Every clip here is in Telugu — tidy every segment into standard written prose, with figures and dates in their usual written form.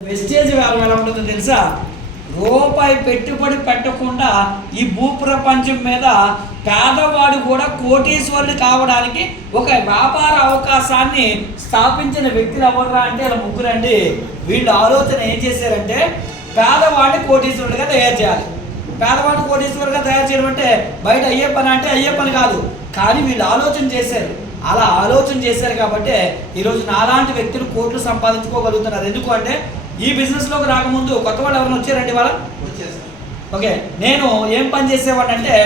వెస్టేజ్ వ్యాల్యూ ఎలా ఉంటుందో తెలుసా? రూపాయి పెట్టుబడి పెట్టకుండా ఈ భూప్రపంచం మీద పేదవాడు కూడా కోటీశ్వరుడు కావడానికి ఒక వ్యాపార అవకాశాన్ని స్థాపించిన వ్యక్తులు ఎవర్రా అంటే ఇలా ముగ్గురండి. వీళ్ళు ఆలోచన ఏం చేశారంటే పేదవాడిని కోటీశ్వరుడిగా తయారు చేయాలి. పేదవాడిని కోటీశ్వరుడిగా తయారు చేయడం అంటే బయట అయ్యే పని అంటే అయ్యే పని కాదు, కానీ వీళ్ళు ఆలోచన చేశారు. అలా ఆలోచన చేశారు కాబట్టి ఈరోజు నాలాంటి వ్యక్తులు కోట్లు సంపాదించుకోగలుగుతున్నారు. ఎందుకు అంటే ఈ బిజినెస్లోకి రాకముందు కొత్త వాళ్ళు ఎవరైనా వచ్చారండి వాళ్ళ ఓకే. నేను ఏం పని చేసేవాడిని అంటే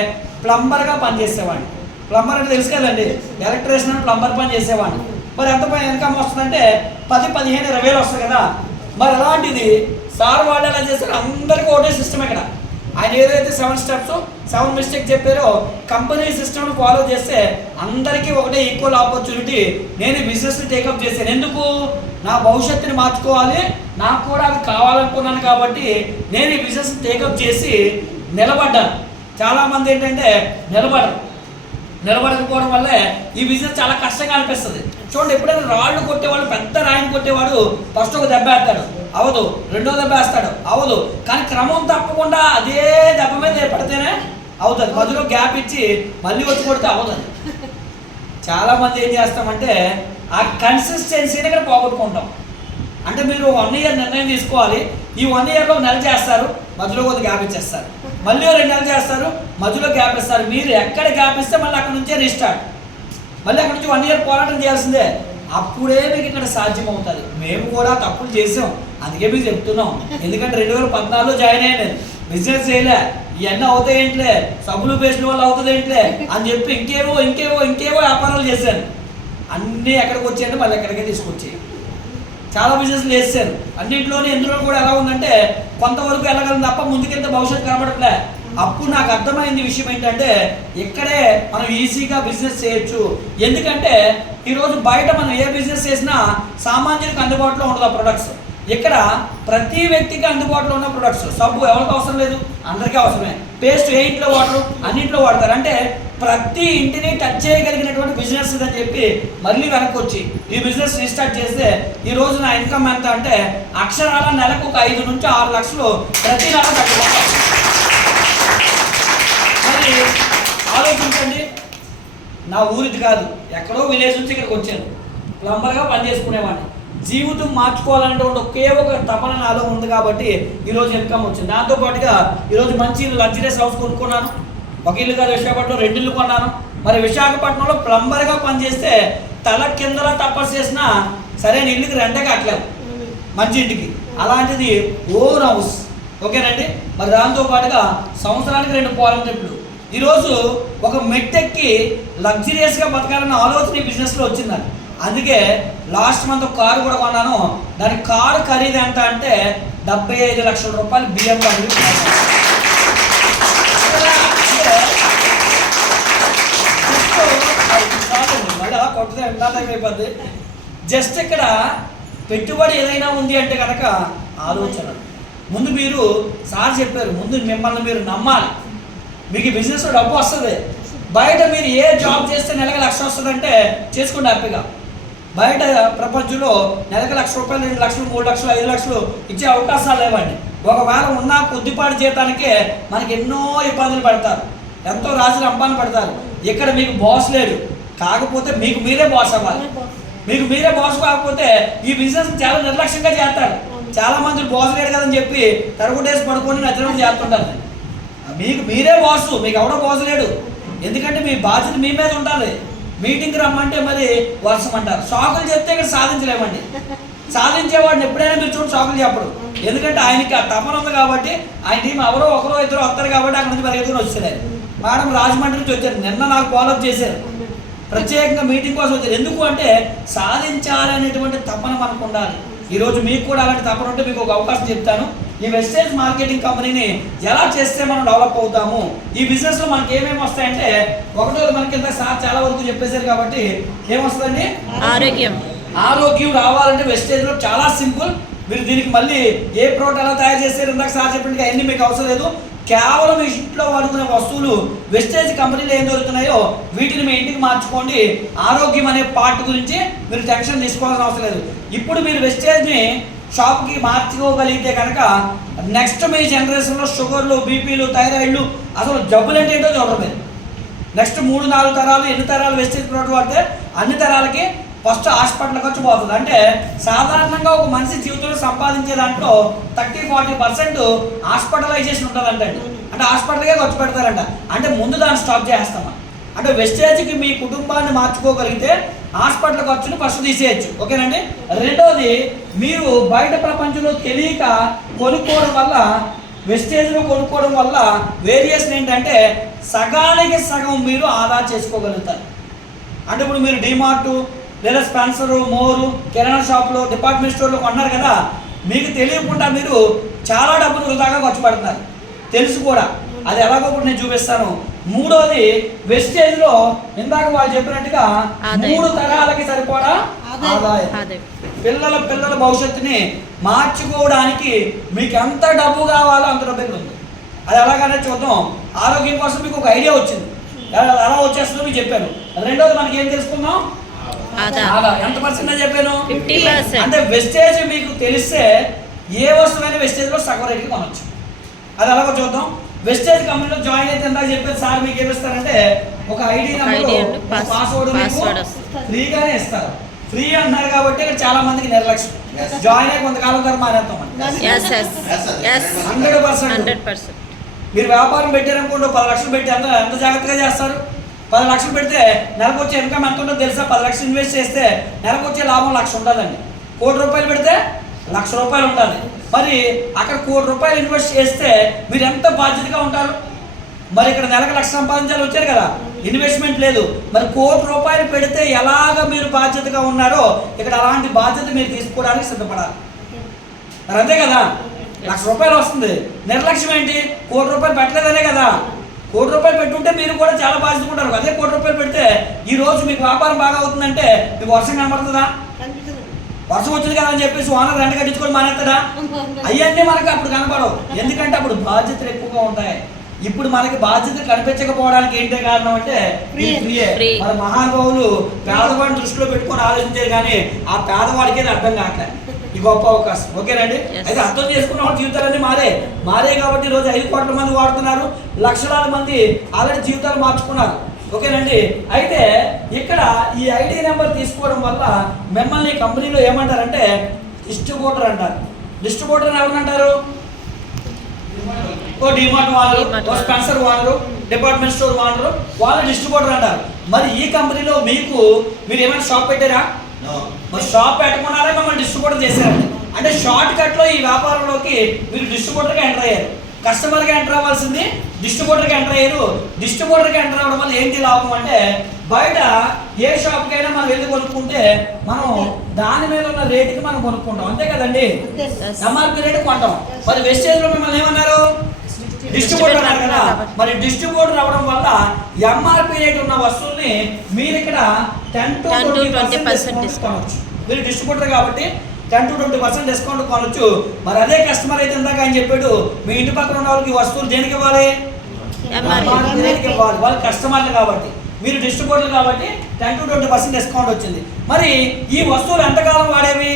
ప్లంబర్గా పని చేసేవాడిని. ప్లంబర్ అంటే తెలుసు కదండి, ఎలక్ట్రీషియన్ ప్లంబర్ పని చేసేవాడిని. మరి ఎంత పని ఇన్కమ్ వస్తుందంటే 10, 15, 20 వేలు వస్తుంది కదా. మరి అలాంటిది సార్ వాళ్ళు ఎలా చేస్తారు, అందరికీ ఒకటే సిస్టమ్. ఇక్కడ ఆయన ఏదైతే 7 స్టెప్స్ 7 మిస్టేక్ చెప్పారో కంపెనీ సిస్టమ్ను ఫాలో చేస్తే అందరికీ ఒకటే ఈక్వల్ ఆపర్చునిటీ. నేను ఈ బిజినెస్ని టేకప్ చేశాను. ఎందుకు? నా భవిష్యత్తుని మార్చుకోవాలి, నాకు కూడా అది కావాలనుకున్నాను కాబట్టి నేను ఈ బిజినెస్ని టేకప్ చేసి నిలబడ్డాను. చాలామంది ఏంటంటే నిలబడకపోవడం వల్లే ఈ బిజినెస్ చాలా కష్టంగా అనిపిస్తుంది. చూడండి, ఎప్పుడైనా రాళ్ళు కొట్టేవాడు, పెద్ద రాయిని కొట్టేవాడు ఫస్ట్ ఒక దెబ్బ వేస్తాడు, అవదు. రెండో దెబ్బ వేస్తాడు, అవదు. కానీ క్రమం తప్పకుండా అదే దెబ్బ మీద పడితేనే అవుతుంది. మధ్యలో గ్యాప్ ఇచ్చి మళ్ళీ వచ్చి కొడితే అవదని. చాలామంది ఏం చేస్తామంటే ఆ కన్సిస్టెన్సీని ఇక్కడ పోగొట్టుకుంటాం. అంటే మీరు 1 ఇయర్ నిర్ణయం తీసుకోవాలి. ఈ 1 ఇయర్లో నెల చేస్తారు, మధ్యలో కొంత గ్యాప్ ఇచ్చేస్తారు. మళ్ళీ 2 నెలలు చేస్తారు, మధ్యలో గ్యాప్ ఇస్తారు. మీరు ఎక్కడ గ్యాప్ ఇస్తే మళ్ళీ అక్కడ నుంచే రీస్టార్ట్. మళ్ళీ అక్కడ నుంచి 1 ఇయర్ పోరాటం చేయాల్సిందే. అప్పుడే మీకు ఇక్కడ సాధ్యం అవుతుంది. మేము కూడా తప్పులు చేసాం, అందుకే మీకు చెప్తున్నాం. ఎందుకంటే 2014లో జాయిన్ అయ్యాను, బిజినెస్ చేయలే, ఇవన్నీ అవుతాయేంట్లే, సబ్బులు పేసిన వాళ్ళు అవుతుంది ఏంట్లే అని చెప్పి ఇంకేవో వ్యాపారాలు చేశాను. అన్నీ ఎక్కడికి వచ్చాయంటే మళ్ళీ ఎక్కడికే తీసుకొచ్చాయి. చాలా బిజినెస్లు చేశాను. అన్నింటిలోనే ఎందులో కూడా ఎలా ఉందంటే కొంతవరకు వెళ్ళగలను తప్ప ముందుకెంత భవిష్యత్తు కనబడట్లే. అప్పుడు నాకు అర్థమైంది విషయం ఏంటంటే ఇక్కడే మనం ఈజీగా బిజినెస్ చేయొచ్చు. ఎందుకంటే ఈరోజు బయట మనం ఏ బిజినెస్ చేసినా సామాన్యులకు అందుబాటులో ఉండదు ఆ ప్రొడక్ట్స్. ఇక్కడ ప్రతి వ్యక్తికి అందుబాటులో ఉన్న ప్రొడక్ట్స్. సబ్బు ఎవరికి అవసరం లేదు, అందరికీ అవసరమే. పేస్ట్ ఏ ఇంట్లో వాడరు, అన్నింటిలో వాడతారు. అంటే ప్రతి ఇంటిని టచ్ చేయగలిగినటువంటి బిజినెస్ అని చెప్పి మళ్ళీ వెనక్కి వచ్చి ఈ బిజినెస్ రీస్టార్ట్ చేస్తే ఈరోజు నా ఇన్కమ్ ఎంత అంటే అక్షరాల నెలకు ఒక 5 నుంచి 6 లక్షలు ప్రతి నెల కట్టుకుంటాం. మరి ఆలోచించండి, నా ఊరిది కాదు, ఎక్కడో విలేజ్ నుంచి ఇక్కడికి వచ్చాను. ప్లంబర్గా పనిచేసుకునేవాడిని. జీవితం మార్చుకోవాలంటే ఒకే ఒక తపన నాలో ఉంది కాబట్టి ఈరోజు ఇన్కమ్ వచ్చింది. దాంతోపాటుగా ఈరోజు మంచి లగ్జరీస్ హౌస్ కొనుక్కున్నాను. ఒక ఇల్లు కాదు, విశాఖపట్నంలో 2 ఇళ్ళు కొన్నాను. మరి విశాఖపట్నంలో ప్లంబర్గా పనిచేస్తే తల కిందలా తపస్సు చేసినా సరైన ఇల్లుకి రెంటే కట్టలేము, మంచి ఇంటికి. అలాంటిది ఓన్ హౌస్, ఓకేనండి. మరి దాంతోపాటుగా సంవత్సరానికి 2 ఫారెన్ ట్రిప్లు. ఈరోజు ఒక మెట్టెక్కి లగ్జరియస్గా బతకాలన్న ఆలోచన ఈ బిజినెస్లో వచ్చిందని. అందుకే లాస్ట్ మంత్ ఒక కారు కూడా కొన్నాను. దాని కారు ఖరీదు ఎంత అంటే 75 లక్షల రూపాయలు BMW. మళ్ళీ కొట్టదే అయిపోద్ది. జస్ట్ ఇక్కడ పెట్టుబడి ఏదైనా ఉంది అంటే కనుక ఆలోచన ముందు మీరు సార్ చెప్పారు, ముందు మిమ్మల్ని మీరు నమ్మాలి. మీకు ఈ బిజినెస్లో డబ్బు వస్తుంది. బయట మీరు ఏ జాబ్ చేస్తే నెలకు 1 లక్ష వస్తుందంటే చేసుకోండి హ్యాపీగా. బయట ప్రపంచంలో నెలకు 1 లక్ష రూపాయలు, 2 లక్షలు, 3 లక్షలు, 5 లక్షలు ఇచ్చే అవకాశాలు లేవండి. ఒకవేళ ఉన్న కొద్దిపాటి జీతానికే మనకి ఎన్నో ఇబ్బందులు పడతారు, ఎంతో రాజులు అంబాన్ని పడతారు. ఇక్కడ మీకు బాస్ లేడు, కాకపోతే మీకు మీరే బాస్ అవ్వాలి. మీకు మీరే బాస్ కాకపోతే ఈ బిజినెస్ చాలా నిర్లక్ష్యంగా చేస్తారు. చాలా మంది బాస్ లేడు కదని చెప్పి తరగటేసి పడుకొని నచ్చినట్టు చేస్తుంటారు. మీకు మీరే బాసు, మీకు ఎవడో బాస్ లేడు. ఎందుకంటే మీ బాధ్యత మీ మీద ఉండాలి. మీటింగ్కి రమ్మంటే మరి వర్షం అంటారు. షాకులు చెప్తే ఇక్కడ సాధించలేమండి. సాధించేవాడిని ఎప్పుడైనా మీరు చూడండి షాకులు చెప్పడు. ఎందుకంటే ఆయనకి ఆ తపన ఉంది కాబట్టి ఆయన టీం ఎవరో ఒకరో ఇద్దరు వస్తారు కాబట్టి అక్కడ నుంచి పరిగెత్తుకుని వచ్చారు. మేడం రాజమండ్రి నుంచి వచ్చారు, నిన్న నాకు ఫాలోఅప్ చేశారు, ప్రత్యేకంగా మీటింగ్ కోసం వచ్చారు. ఎందుకు అంటే సాధించాలనేటువంటి తపన మనకు ఉండాలి. ఈరోజు మీకు కూడా అలాంటి తపన ఉంటే మీకు ఒక అవకాశం చెప్తాను. ఈ వెస్టేజ్ మార్కెటింగ్ కంపెనీని ఎలా చేస్తే మనం డెవలప్ అవుతాము, ఈ బిజినెస్లో మనకి ఏమేమి వస్తాయంటే ఒకటో మనకి ఇంత సార్ చాలా వరకు చెప్పేశారు కాబట్టి ఏమొస్తుందండి, ఆరోగ్యం రావాలంటే వెస్టేజ్లో చాలా సింపుల్. మీరు దీనికి మళ్ళీ ఏ ప్రోడక్ట్ ఎలా తయారు చేస్తారు ఇందాక సార్ చెప్పినట్టుగా అన్నీ మీకు అవసరం లేదు. కేవలం ఇంట్లో వాడుకునే వస్తువులు వెస్టేజ్ కంపెనీలో ఏం దొరుకుతున్నాయో వీటిని మీ ఇంటికి మార్చుకోండి. ఆరోగ్యం అనే పార్ట్ గురించి మీరు టెన్షన్ తీసుకోవాల్సిన అవసరం లేదు. ఇప్పుడు మీరు వెస్టేజ్ని షాప్కి మార్చుకోగలిగితే కనుక నెక్స్ట్ మీ జనరేషన్లో షుగర్లు, బీపీలు, థైరాయిడ్లు, అసలు జబ్బులు అంటే ఏంటో చూడరు మీరు. నెక్స్ట్ 3-4 తరాలు, ఎన్ని తరాలు వెస్టేజ్ ప్రోడక్ట్ వాడితే అన్ని తరాలకి ఫస్ట్ హాస్పిటల్ ఖర్చు పోతుంది. అంటే సాధారణంగా ఒక మనిషి జీవితంలో సంపాదించే దాంట్లో 30-40% హాస్పిటలైజేషన్ ఉంటుందంటే, అంటే హాస్పిటల్కే ఖర్చు పెడతారంట. అంటే ముందు దాన్ని స్టాప్ చేస్తామా అంటే వెస్టేజ్కి మీ కుటుంబాన్ని మార్చుకోగలిగితే హాస్పిటల్ ఖర్చును ఫస్ట్ తీసేయచ్చు. ఓకేనండి. రెండోది, మీరు బయట ప్రపంచంలో తెలియక కొనుక్కోవడం వల్ల, వెస్టేజ్లో కొనుక్కోవడం వల్ల వేరియేషన్ ఏంటంటే సగానికి సగం మీరు ఆదా చేసుకోగలుగుతారు. అంటే ఇప్పుడు మీరు డిమార్ట్ లేదా స్పెన్సరు, మోరు, కిరాణా షాపులో, డిపార్ట్మెంట్ స్టోర్లో కొన్నారు కదా, మీకు తెలియకుండా మీరు చాలా డబ్బులు వృధాగా ఖర్చు పెడుతున్నారు, తెలుసు కూడా. అది ఎలాగో కూడా నేను చూపిస్తాను. మూడోది, వెస్టేజ్లో ఇందాక వాళ్ళు చెప్పినట్టుగా 3 తరాలకి సరిపడా ఆదాయం. పిల్లల భవిష్యత్తుని మార్చుకోవడానికి మీకు ఎంత డబ్బు కావాలో అంత డబ్బు ఉంది. అది ఎలాగనే చూద్దాం. ఆరోగ్యం కోసం మీకు ఒక ఐడియా వచ్చింది, ఎలా వచ్చేస్తుందో మీకు చెప్పాను. రెండోది, మనకి ఏం తెలుసుకుందాం, ఎంత పర్సెంట్ చెప్పాను, 50%. అంటే వెస్టేజ్ మీకు తెలిస్తే ఏ వస్తువైనా వెస్టేజ్లో సగం రేటుకి కొనవచ్చు. అది ఎలాగో చూద్దాం. వెస్టేజ్ కంపెనీలో జాయిన్ అయితే ఎంత చెప్పారు సార్, మీకు ఏమిస్తారంటే ఒక ఐడి నెంబర్, పాస్వర్డ్ ఫ్రీగానే ఇస్తారు. ఫ్రీ అంటున్నారు కాబట్టి ఇక్కడ చాలా మందికి నిర్లక్ష్యం. జాయిన్ అయ్యి కొంతకాలం తర్వాత మానేస్తాం. 100%. మీరు వ్యాపారం పెట్టారనుకోండి, 10 లక్షలు పెట్టి ఎంత జాగ్రత్తగా చేస్తారు. 10 లక్షలు పెడితే నెలకు వచ్చే ఇన్కమ్ ఎంత ఉంటుందో తెలుసా? 10 లక్షలు ఇన్వెస్ట్ చేస్తే నెలకు వచ్చే లాభం 1,00,000 ఉంటుందండి. 1 కోటి రూపాయలు పెడితే 1,00,000 రూపాయలు ఉంటుంది. మరి అక్కడ 1 కోటి రూపాయలు ఇన్వెస్ట్ చేస్తే మీరు ఎంత బాధ్యతగా ఉంటారు? మరి ఇక్కడ నెలకు 1,00,000 సంపాదించాలి వచ్చారు కదా, ఇన్వెస్ట్మెంట్ లేదు. మరి 1 కోటి రూపాయలు పెడితే ఎలాగ మీరు బాధ్యతగా ఉన్నారో ఇక్కడ అలాంటి బాధ్యత మీరు తీసుకోవడానికి సిద్ధపడాలి. మరి అంతే కదా, 1,00,000 రూపాయలు వస్తుంది, నిర్లక్ష్యం ఏంటి? 1 కోటి రూపాయలు పెట్టలేదనే కదా. 1 కోటి రూపాయలు పెట్టుంటే మీరు కూడా చాలా బాధ్యత ఉంటారు. అదే 1 కోటి రూపాయలు పెడితే ఈ రోజు మీకు వ్యాపారం బాగా అవుతుందంటే మీకు వర్షం కనబడుతుందా? వర్షం వచ్చింది కదా అని చెప్పేసి ఓనర్ రెంట్ కట్టించుకొని మానేస్తాడా? అవన్నీ మనకు అప్పుడు కనపడవు. ఎందుకంటే అప్పుడు బాధ్యతలు ఎక్కువగా ఉంటాయి. ఇప్పుడు మనకి బాధ్యత కనిపించకపోవడానికి ఏంటే కారణం అంటే ఫ్రీయే. మన మహానుభావులు పేదవాడిని దృష్టిలో పెట్టుకొని ఆలోచించారు, కానీ ఆ పేదవాడికి అర్థం కావట్లేదు ఈ గొప్ప అవకాశం. ఓకేనండి. అయితే అర్థం చేసుకున్న వాళ్ళ జీవితాలన్నీ మారే కాబట్టి ఈరోజు 5 కోట్ల మంది వాడుతున్నారు, లక్షలాది మంది ఆల్రెడీ జీవితాలు మార్చుకున్నారు. ఓకేనండి. అయితే ఇక్కడ ఈ ఐడి నెంబర్ తీసుకోవడం వల్ల మిమ్మల్ని కంపెనీలో ఏమంటారంటే డిస్ట్రిబ్యూటర్ అంటారు. డిస్ట్రిబ్యూటర్ ఎవరినంటారు? ఓ డిమార్ట్ వాళ్ళు, ఓ స్పెన్సర్ వాళ్ళు, డిపార్ట్మెంట్ స్టోర్ వాళ్ళు, వాళ్ళు డిస్ట్రిబ్యూటర్ అంటారు. మరి ఈ కంపెనీలో మీరు ఏమైనా షాప్ పెట్టారా? మరి షాప్ పెట్టకుండానే మిమ్మల్ని డిస్ట్రిబ్యూటర్ చేశారండి. అంటే షార్ట్ కట్లో ఈ వ్యాపారంలోకి మీరు డిస్ట్రిబ్యూటర్గా ఎంటర్ అయ్యారు. కస్టమర్గా ఎంటర్ అవ్వాల్సింది డిస్ట్రిబ్యూటర్గా ఎంటర్ అయ్యారు. డిస్ట్రిబ్యూటర్గా ఎంటర్ అవ్వడం వల్ల ఏంటి లాభం అంటే బయట ఏ షాప్కైనా మనం వెళ్ళి కొనుక్కుంటే మనం దాని మీద ఉన్న రేటుకి మనం కొనుక్కుంటాం, అంతే కదండి. ఎంఆర్పి రేటు కొంటాం. మరి వెస్టేజ్లో మిమ్మల్ని ఏమన్నారు? డిస్ట్రిబ్యూటర్ అన్నారు కదా. మరి డిస్ట్రిబ్యూటర్ అవ్వడం వల్ల ఎంఆర్పి రేటు ఉన్న వస్తువుల్ని మీరు ఇక్కడ 10-20% డిస్కౌంట్. మీరు డిస్ట్రిబ్యూటర్ కాబట్టి 10-20% డిస్కౌంట్ కొనవచ్చు. మరి అదే కస్టమర్ అయితే ఇందాక ఆయన చెప్పాడు, మీ ఇంటి పక్కన ఉన్న వాళ్ళకి వస్తువులు దేనికి ఇవ్వాలి? రేటుకి ఇవ్వాలి. వాళ్ళు కస్టమర్లు కాబట్టి, మీరు డిస్ట్రిబ్యూటర్లు కాబట్టి 10-20% డిస్కౌంట్ వచ్చింది. మరి ఈ వస్తువులు ఎంతకాలం వాడేవి?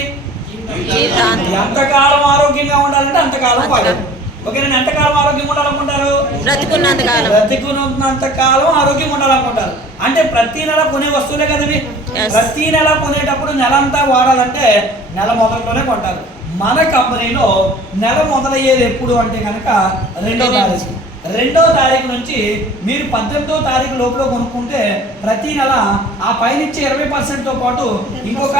ఎంతకాలం ఆరోగ్యంగా ఉండాలంటే అంతకాలం వాడేవి. ఓకేనండి. ఎంతకాలం ఆరోగ్యంగా ఉండాలనుకుంటారు? బ్రతికున్నంత కాలం ఆరోగ్యంగా ఉండాలనుకుంటారు. అంటే ప్రతి నెల కొనే వస్తువులే కదా ఇవి. ప్రతి నెల కొనేటప్పుడు నెలంతా వాడాలంటే నెల మొదట్లోనే కొంటారు. మన కంపెనీలో నెల మొదలయ్యేది ఎప్పుడు అంటే కనుక 2వ తారీఖు నుంచి మీరు 18వ తారీఖు లోపల కొనుక్కుంటే ప్రతి నెల ఆ పైనుంచి 20%తో పాటు ఇంకొక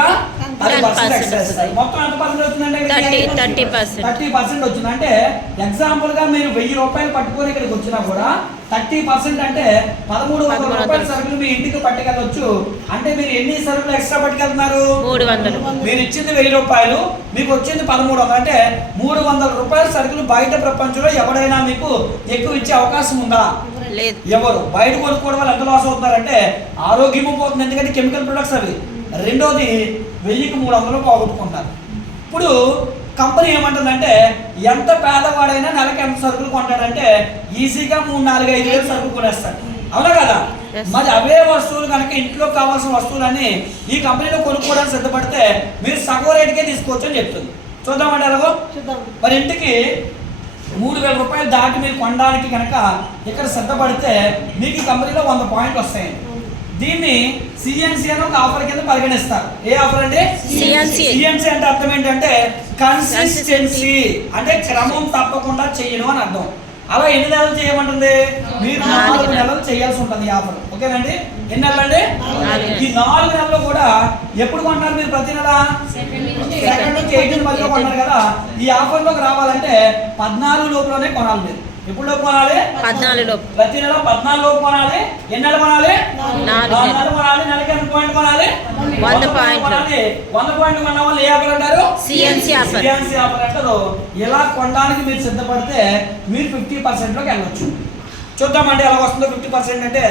10% ఎక్స్ట్రా. మొత్తం ఎంత పర్సెంట్ వచ్చిందంటే 30% వచ్చింది. అంటే ఎగ్జాంపుల్ గా మీరు 1000 రూపాయలు పట్టుకొని ఇక్కడికి వచ్చినా కూడా 30% అంటే 1,300 రూపాయల సరుకులు మీ ఇంటికి పట్టుకెళ్ళొచ్చు. అంటే మీరు ఎన్ని సరుకులు ఎక్స్ట్రా పట్టుకెళ్తున్నారు? 300. మీరు ఇచ్చింది 1000 రూపాయలు, మీకు వచ్చింది 1,300. అంటే 300 రూపాయల సరుకులు బయట ప్రపంచంలో ఎవరైనా మీకు ఎక్కువ ఇచ్చే అవకాశం ఉందా? లేదు. ఎవరు? బయట కొనుక్కోవడం వల్ల ఎంత లాస్ అవుతున్నారంటే ఆరోగ్యము పోతుంది, ఎందుకంటే కెమికల్ ప్రొడక్ట్స్ అవి. రెండోది 1000-300 పోగొట్టుకుంటారు. ఇప్పుడు కంపెనీ ఏమంటుందంటే ఎంత పేదవాడైనా నెలకి ఎంత సరుకులు కొంటాడంటే ఈజీగా 3-4-5 వేలు సరుకులు కొనేస్తాడు, అవునా కదా? మరి అవే వస్తువులు కనుక ఇంట్లో కావాల్సిన వస్తువులన్నీ ఈ కంపెనీలో కొనుక్కోవడానికి సిద్ధపడితే మీరు సగం రేటుకే తీసుకోవచ్చు అని చెప్తుంది. చూద్దామండి ఎలాగో. మరి ఇంటికి 3,000 రూపాయలు దాటి మీరు కొనడానికి కనుక ఇక్కడ సిద్ధపడితే మీకు ఈ కంపెనీలో 100 పాయింట్లు వస్తాయి. దీన్ని సిఎన్సి అని ఒక ఆఫర్ కింద పరిగణిస్తారు. ఏ ఆఫర్ అండి? సిఎన్సి అంటే అర్థం ఏంటంటే కన్సిస్టెన్సీ, అంటే క్రమం తప్పకుండా చేయడం అని అర్థం. అలా ఎన్ని నెలలు చేయమంటుంది? మీరు 4 నెలలు చేయాల్సి ఉంటుంది ఈ ఆఫర్. ఓకేనండి? ఎన్ని నెలలు అండి? ఈ 4 నెలలు కూడా ఎప్పుడు కొంటారు మీరు? ప్రతి నెల 2 నుంచి 18 మధ్యలో కొంటారు కదా. ఈ ఆఫర్లోకి రావాలంటే 14 లోపులోనే కొనాలి మీరు. ఎప్పుడు లోపు కొనాలి? 14 లోపు. ప్రతి నెల 14 లోపు కొనాలి. ఎన్ని నెలలు కొనాలి? 4 నెలలు కొనాలి. నెలకి ఎంత పాయింట్ కొనాలి? 100 పాయింట్ కొనాలి. 100 పాయింట్ కొన్న వాళ్ళు ఏ ఆఫర్ అంటారు? CNC offer. సిఎన్సి ఆఫర్ అంటారు. ఇలా కొనడానికి మీరు సిద్ధపడితే మీరు 50% లోకి వెళ్ళొచ్చు. చూద్దామండి ఎలా వస్తుందో. 50% అంటే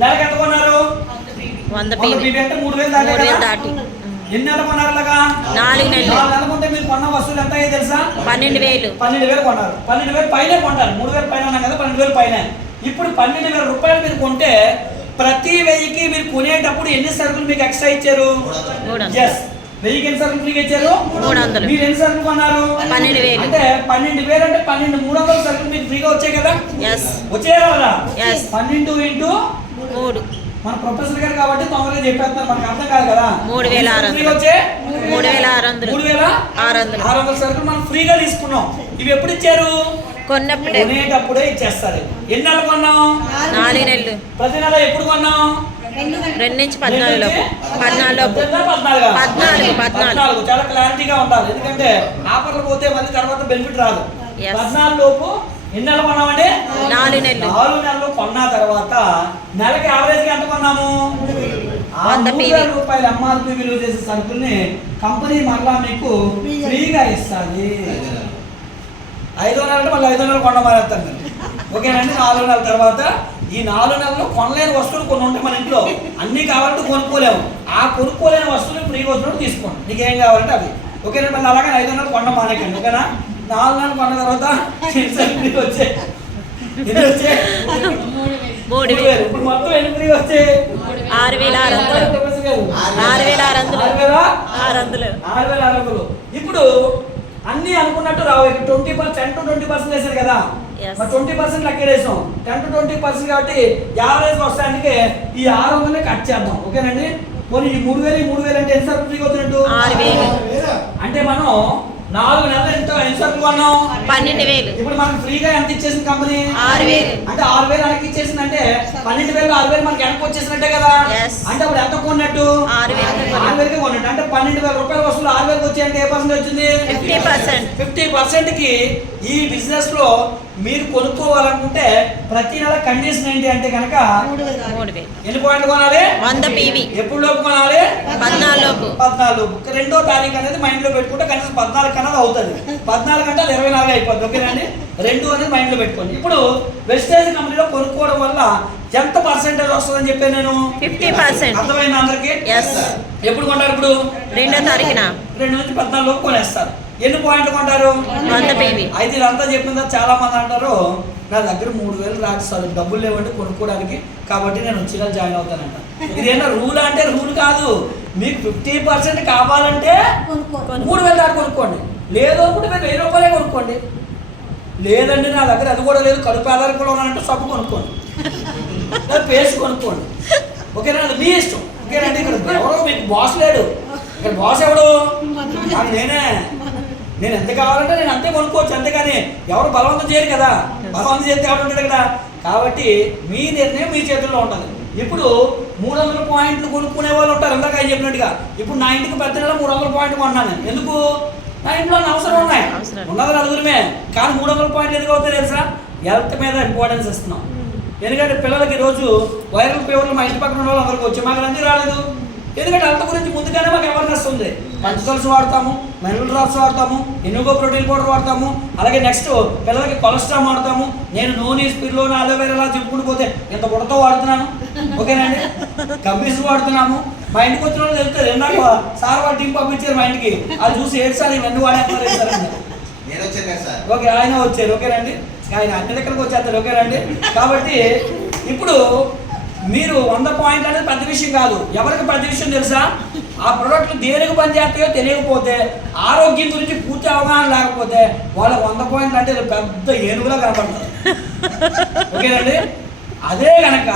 నెలకి ఎంత కొన్నారు? 100 పీవీ అంటే 3,000 దాటి. ఎన్ని నెలలు కొన్నారు? ఇలాగా 4 నెలలు కొంటే మీరు కొన్న వస్తువులు ఎంత అయ్యాయి తెలుసా? 12,000 కొన్నారు. 12,000 పైనే కొంటారు. 3,000 పైన ఉన్నాం కదా, 12,000 పైన. ఇప్పుడు 12,000 రూపాయలు మీరు కొంటే ప్రతి 1000కి మీరు కొనేటప్పుడు ఎన్ని సరుకులు మీకు ఎక్స్ట్రా ఇచ్చారు? 1000కి ఎన్ని సరుకులు ఫ్రీగా ఇచ్చారు? 300. మీరు ఎన్ని సరుకులు కొన్నారు? 12,000. అంటే 12,000 అంటే 12,300 సరుకులు మీకు ఫ్రీగా వచ్చాయి కదా. వచ్చాయా కదా? 12 ఇంటూ 3. మన ప్రొఫెసర్ గారు కాబట్టి తొందరగా చెప్పేస్తున్నారు, మనకు అర్థం కాదు కదా. 3,600 సరుకులు మనం ఫ్రీగా తీసుకున్నాం. ఇవి ఎప్పుడు ఇచ్చారు? కొనేటప్పుడే ఇచ్చేస్తారు. ఎన్ని నెలలు కొన్నాం? 4 నెలలు. ప్రతి నెల ఎప్పుడు కొన్నాం? 2 నుంచి 14. చాలా క్లారిటీగా ఉండాలి, ఎందుకంటే ఆఫర్లు పోతే మళ్ళీ తర్వాత బెనిఫిట్ రాదు. 14 లోపు ఎన్ని నెలలు కొన్నామండి? 4 నెలలు. 4 నెలలు కొన్న తర్వాత నెలకి యావరేజ్ ఎంత కొన్నాము? 100 రూపాయలు ఎంఆర్పి విలువ చేసే సరుకుల్ని కంపెనీ మరలా మీకు ఫ్రీగా ఇస్తుంది. 5వ నెల అంటే మళ్ళీ 5వ నెలలు కొనమారేస్తాను మీరు. ఓకేనండి? 4 నెలల తర్వాత ఈ 4 నెలలు కొనలేని వస్తువులు కొన్ని ఉంటాయి మన ఇంట్లో. అన్నీ కావాలంటే కొనుక్కోలేము. ఆ కొనుక్కోలేని వస్తువులు ఫ్రీగా వచ్చినప్పుడు తీసుకోండి, మీకు ఏం కావాలంటే అవి. ఓకేనండి? మళ్ళీ అలాగే 5వ నెలలు కొనడం మానేకండి. ఓకేనా? 4 నెలలు కొన్న తర్వాత వచ్చాయి. ఇప్పుడు మొత్తం ఎన్ని ఫ్రీ వచ్చాయి? 6,600. ఇప్పుడు అన్ని అనుకున్నట్టు రావు. 20% వేసారు కదా, మరి 20% లెక్కేసాం. 10 to 20% కాబట్టి యావరేజ్ వస్తానికి ఈ 600 కట్ చేద్దాం. ఓకేనండి? పోనీ ఈ 3,000 అంటే ఎంత సరుకు ఫ్రీగా వచ్చినట్టు? 6,000. అంటే మనం 4 నెలలు ఎంత సరుకు కొన్నాం? 12,000. ఇప్పుడు మనకు ఫ్రీగా ఎంత ఇచ్చేసింది కంపెనీ? 6,000. అంటే 6,000 వెనక్కి ఇచ్చేసింది. అంటే 12,000 6,000 మనకి వెనక్కి వచ్చేసినట్టే కదా. అంటే అప్పుడు ఎంత కొన్నట్టు? 6,000 కొన్నట్టు. అంటే 12,000 రూపాయల వస్తువులు 6,000 వచ్చాయంటే ఏ పర్సెంట్ వచ్చింది? 50%కి ఈ బిజినెస్ లో మీరు కొనుక్కోవాలనుకుంటే ప్రతి నెల కండిషన్ ఏంటి అంటే కనుక 3,000. ఎన్ని పాయింట్లు కొనాలి? 100 పీవీ. ఎప్పుడు లోపు కొనాలి? 14 లోపు. 2వ తారీఖు అనేది మైండ్ లో పెట్టుకుంటే కనీసం 14 కన్నా అవుతుంది. 14 అంటే 24 అయిపోతుంది. ఓకేనండి? 2 అనేది మైండ్ లో పెట్టుకోండి. ఇప్పుడు వెస్టేజ్ కంపెనీలో కొనుక్కోవడం వల్ల ఎంత పర్సెంటేజ్ వస్తుందని చెప్పాను నేను? 50%. అర్థమైంది అందరికి? ఎప్పుడు కొంటారు? ఇప్పుడు 2వ తారీఖున 2 నుంచి 14 లోపు కొనేస్తారు. ఎన్ని పాయింట్లు కొంటారు? 100 పీవీ. అయితే ఇదంతా చెప్పిన చాలా మంది అంటారు నా దగ్గర 3,000 రాదు, డబ్బులు లేవంటే కొనుక్కోవడానికి, కాబట్టి నేను వచ్చిన జాయిన్ అవుతానంట. ఇదేనా రూల్? అంటే రూల్ కాదు. మీకు 50% కావాలంటే 3,000 దాకా కొనుక్కోండి. లేదు అనుకుంటే మీరు 1,000 రూపాయలే కొనుక్కోండి. లేదండి నా దగ్గర అది కూడా లేదు, కడుపు ఆధారంగా ఉన్నానంటే సబ్బు కొనుక్కోండి, పేస్ట్ కొనుక్కోండి. ఓకేనా? అది మీ ఇష్టం. ఓకేనండి? ఇక్కడ ఎవరో మీకు బాస్ లేడు. ఇక్కడ బాస్ ఎవడు? నేను ఎంత కావాలంటే నేను అంతే కొనుక్కోవచ్చు, అంతేగాని ఎవరు బలవంతం చేయరు కదా. బలవంతం చేస్తే ఎవరు ఉంటాడు కదా. కాబట్టి మీ నిర్ణయం మీ చేతుల్లో ఉంటుంది. ఇప్పుడు 300 పాయింట్లు కొనుక్కునే వాళ్ళు ఉంటారు, ఇందాక ఆయన చెప్పినట్టుగా. ఇప్పుడు నా ఇంటికి ప్రతి నెల 300 పాయింట్లు కొన్నాను. ఎందుకు? నా ఇంట్లో అవసరం ఉన్నాయి, ఉన్నది నలుగురమే. కానీ 300 పాయింట్లు ఎందుకు అవుతాయి తెలుసా? హెల్త్ మీద ఇంపార్టెన్స్ ఇస్తున్నాం. ఎందుకంటే పిల్లలకి ఈరోజు వైరల్ ఫీవర్లు మా ఇంటి పక్కన ఉన్న వాళ్ళు అందరికీ వచ్చి మాకు ఎందుకు రాలేదు? ఎందుకంటే హెల్త్ గురించి ముందుగానే మాకు అవేర్నెస్ ఉంది. పంచదార్స్ వాడతాము, మినరల్ డ్రాప్స్ వాడతాము, ఎన్నుగో ప్రోటీన్ పౌడర్ వాడతాము, అలాగే నెక్స్ట్ పిల్లలకి కొలెస్ట్రాల్ వాడతాము. నేను నూనె స్పిర్లోని అలోవేరా చెప్పుకుంటూ పోతే ఇంత బుడతో వాడుతున్నాను. ఓకేనండి? కంపెనీస్ వాడుతున్నాము. మా ఇంటికి వచ్చిన వాళ్ళు వెళ్తారు, ఇందాక సార్ వాడు టీం పంపించారు మా ఇంటికి, అది చూసి ఏడ్చాలి ఇవన్నీ వాడేస్తారు. ఓకే, ఆయన వచ్చారు. ఓకేనండి? ఆయన అన్ని దగ్గరకు వచ్చేస్తారు. ఓకేనండి? కాబట్టి ఇప్పుడు మీరు 100 పాయింట్లు అనేది పెద్ద విషయం కాదు. ఎవరికి పెద్ద విషయం తెలుసా? ఆ ప్రోడక్ట్లు దేనికి పనిచేస్తాయో తెలియకపోతే, ఆరోగ్యం గురించి పూర్తి అవగాహన లేకపోతే వాళ్ళకి 100 పాయింట్లు అంటే పెద్ద ఏనుగులా కనపడుతుంది. ఓకేనండి. అదే కనుక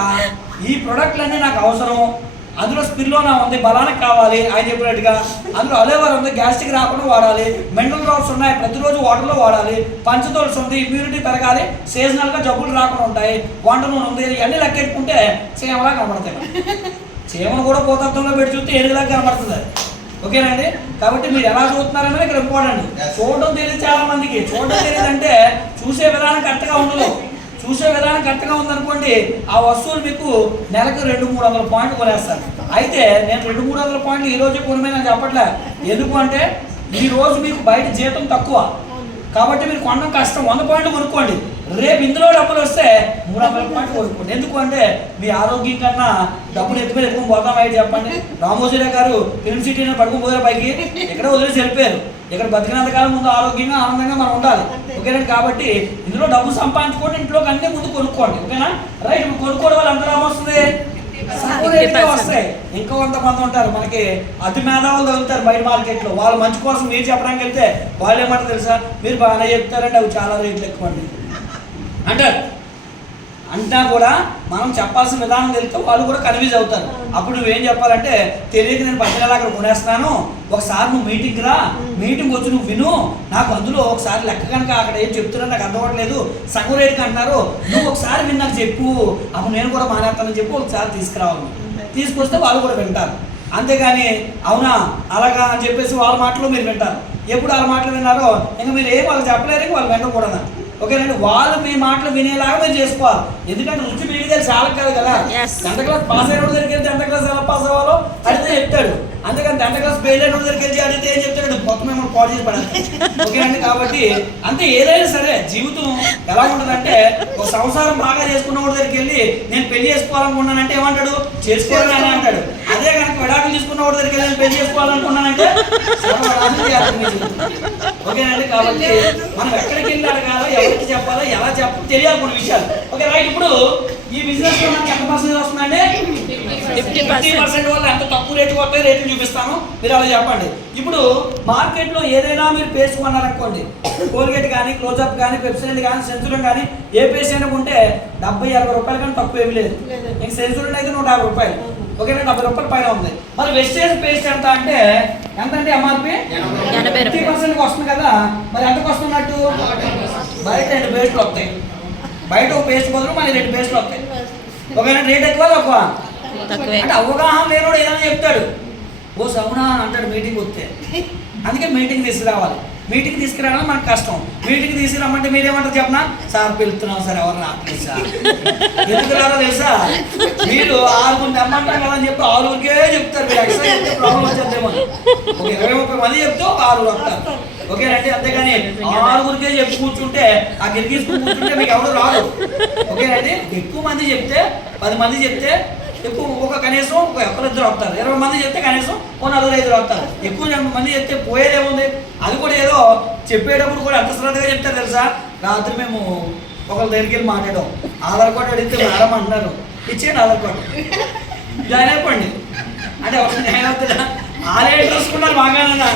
ఈ ప్రోడక్ట్లన్నీ నాకు అవసరం, అందులో స్పిర్లోనా ఉంది, బలానికి కావాలి ఆయన చెప్పినట్టుగా, అందులో అలేవర్ ఉంది, గ్యాస్ట్రిక్ రాకుండా వాడాలి, మినరల్ డ్రాప్స్ ఉన్నాయి ప్రతిరోజు వాటర్లో వాడాలి, పంచతోల్స్ ఉంది, ఇమ్యూనిటీ పెరగాలి, సీజనల్గా జబ్బులు రాకుండా ఉంటాయి, వంట నూనె ఉంది, ఇవన్నీ లెక్కెట్టుకుంటే చీమలా కనబడతాయి. చీమను కూడా పోతత్వంలో పెట్టి చూస్తే ఏనుగులా కనబడుతుంది అది. ఓకేనండి. కాబట్టి మీరు ఎలా చూస్తున్నారనేది ఇక్కడ ఇంపార్టెంట్. చూడడం తెలియదు చాలా మందికి. చూడడం తెలియదు అంటే చూసే విధానం కరెక్ట్గా ఉండదు. చూసే విధానం కరెక్ట్గా ఉందనుకోండి, ఆ వస్తువులు మీకు నెలకు 200-300 పాయింట్లు కొనేస్తారు. అయితే నేను 200-300 పాయింట్లు ఈ రోజు కొనమే నేను చెప్పట్లే. ఎందుకు అంటే ఈరోజు మీకు బయట జీతం తక్కువ కాబట్టి మీరు కొనడం కష్టం. 100 పాయింట్లు కొనుక్కోండి. రేపు ఇందులో డబ్బులు వస్తే 300 పాయింట్లు కొనుక్కోండి. ఎందుకు అంటే మీ ఆరోగ్యం కన్నా డబ్బులు ఎత్తుకొని ఎత్తుకొని పోతాం అయితే చెప్పండి. రామోజీరావు గారు ఫిల్మ్ సిటీని పడుకుని పోయారు పైకి, ఎక్కడ వదిలేసి వెళ్ళిపోయారు. ఇక్కడ బతికినంతకాలం ముందు ఆరోగ్యంగా ఆనందంగా మనం ఉండాలి. ఓకేనా. కాబట్టి ఇందులో డబ్బు సంపాదించుకోండి, ఇంట్లోకి అన్నీ ముందు కొనుక్కోండి. ఓకేనా. రైట్. ఇప్పుడు కొనుక్కోవడం వల్ల ఎంత లాభం వస్తుంది? వస్తాయి. ఇంకా కొంతమంది ఉంటారు మనకి అతి మేధావులు తగులుతారు బయట మార్కెట్లో. వాళ్ళు మంచి కోసం మీరు చెప్పడానికి వెళ్తే వాళ్ళు ఏమంటారు తెలుసా? మీరు బాగానే చెప్తారంటే అవి చాలా రేట్లు ఎక్కువ అండి అంటారు. అంటా కూడా మనం చెప్పాల్సిన విధానం తెలిస్తే వాళ్ళు కూడా కన్ఫ్యూజ్ అవుతారు. అప్పుడు నువ్వేం చెప్పాలంటే, తెలియక నేను 10 నెలలు అక్కడ కొనేస్తున్నాను, ఒకసారి నువ్వు మీటింగ్ రా, మీటింగ్ వచ్చి నువ్వు విను, నాకు అందులో ఒకసారి లెక్క కనుక అక్కడ ఏం చెప్తున్నా నాకు అర్థమవట్లేదు, సగం రేటుకి అంటున్నారు, నువ్వు ఒకసారి విని నాకు చెప్పు, అప్పుడు నేను కూడా మానేస్తానని చెప్పి ఒకసారి తీసుకురావాలి. తీసుకొస్తే వాళ్ళు కూడా వింటారు. అంతేగాని అవునా అలాగా అని చెప్పేసి వాళ్ళ మాటలు మీరు వింటారు. ఎప్పుడు వాళ్ళ మాటలు విన్నారో ఇంకా మీరు ఏం వాళ్ళు చెప్పలేరు, వాళ్ళు వినకూడదు. ఓకేనండి. వాళ్ళు మీ మాటలు వినేలాగా మీరు చేసుకోవాలి. ఎందుకంటే రుచి మీకు తెలిసి వాళ్ళకి కాదు కదా. 10th క్లాస్ పాస్ అయిన దగ్గరికి వెళ్తే 10th క్లాస్ ఎలా పాస్ అవ్వాలో అడిగితే చెప్తాడు. అంతేకాని 10th క్లాస్ ఫెయిల్ అయిన దగ్గరికి వెళ్ళి అడిగితే ఏం చెప్తాడు? మొత్తం మేము పాడు చేసి పడాలి. ఓకేనండి. కాబట్టి అంతే ఏదైనా సరే జీవితం ఎలా ఉంటుందంటే, ఒక సంసారం బాగా చేసుకున్న వాడి దగ్గరికి వెళ్ళి నేను పెళ్లి చేసుకోవాలనుకున్నానంటే ఏమంటాడు? చేసుకోవాలని అని అంటాడు. అదే కనుక విడాకులు తీసుకున్న వాడి దగ్గరికి వెళ్ళి నేను పెళ్లి చేసుకోవాలనుకున్నానంటే ఓకేనండి. కాబట్టి మనం ఎక్కడికి వెళ్ళి అడగాలో, ఎవరికి చెప్పాలో, ఎలా చెప్పాలో తెలియాలి కొన్ని విషయాలు. Okay right. ఇప్పుడు ఈ బిజినెస్ లో మనకి ఎంత పర్సెంట్ వస్తుందండి? 50% వల్ల ఎంత తక్కువ రేటు వస్తాయి రేట్లు చూపిస్తాను, మీరు అలా చెప్పండి. ఇప్పుడు మార్కెట్లో ఏదైనా మీరు పేస్ట్ కొన్నారనుకోండి, కోల్గేట్ కానీ, క్లోజప్ కానీ, పెప్సిడెంట్ కానీ, సెన్సోడైన్ కానీ, ఏ పేస్ట్ అయినా కొంటే 70-80 రూపాయలు కానీ తక్కువ ఏమి లేదు. ఇంక సెన్సోడైన్ అయితే 150 రూపాయలు. ఓకేనా. 70 రూపాయల పైన ఉంది. మరి వెస్టేజ్ పేస్ట్ ఎంత అంటే ఎంత అంటే ఎంఆర్పి 50% వస్తుంది కదా. మరి ఎంతకు వస్తున్నట్టు? బయట 2 పేస్ట్లు వస్తాయి. బయట ఒక పేస్ట్ బదులు మన 2 పేస్ట్లు వస్తాయి. ఓకేనా. రేట్ ఎక్కువ తక్కువ అంటే అవగాహన లేనోడు ఏదైనా చెప్తాడు, ఓ సౌనా అంటాడు మీటింగ్ వస్తే. అందుకే మీటింగ్ తీసుకురావాలి. మీటింగ్ తీసుకురావడం మనకు కష్టం. మీటింగ్ తీసుకురామంటే మీరేమంటారు చెప్పనా? సార్ పిలుస్తున్నాం సార్, ఎవరు రావట్లేదు సార్. ఎందుకు రారో తెలుసా? మీరు 6 తెమ్మంటారు కదా అని చెప్పి 6కే చెప్తారు. మీరు ఎక్స్ట్రా చెప్తే ప్రాబ్లం వచ్చేద్దేమో. ఒక 20-30 మంది చెప్తే 6 వస్తారు. ఓకేనండి. అంతేగాని 6కే చెప్పి కూర్చుంటే ఆ గిరిగీసుకుని కూర్చుంటే మీకు ఎవరు రాదు. ఓకేనండి. ఎక్కువ మంది చెప్తే 10 మంది చెప్తే ఎక్కువ ఒక కనీసం 1-2 వస్తారు. 20 మంది చెప్తే కనీసం 4-5 వస్తారు. ఎక్కువ మంది చెప్తే పోయేదేముంది? అది కూడా ఏదో చెప్పేటప్పుడు కూడా ఎంత శ్రద్ధగా చెప్తారు తెలుసా? రాత్రి మేము ఒకళ్ళ దగ్గరికి వెళ్ళి మాట్లాడాం, ఆధార్ కార్డు అడిగితే మేడం అంటున్నారు, ఇచ్చేయండి ఆధార్ కార్డు, జాయిన్ అయిపోండి అంటే ఒక న్యాయం అవుతుందా? ఆలే చూసుకున్నారు బాగానన్నా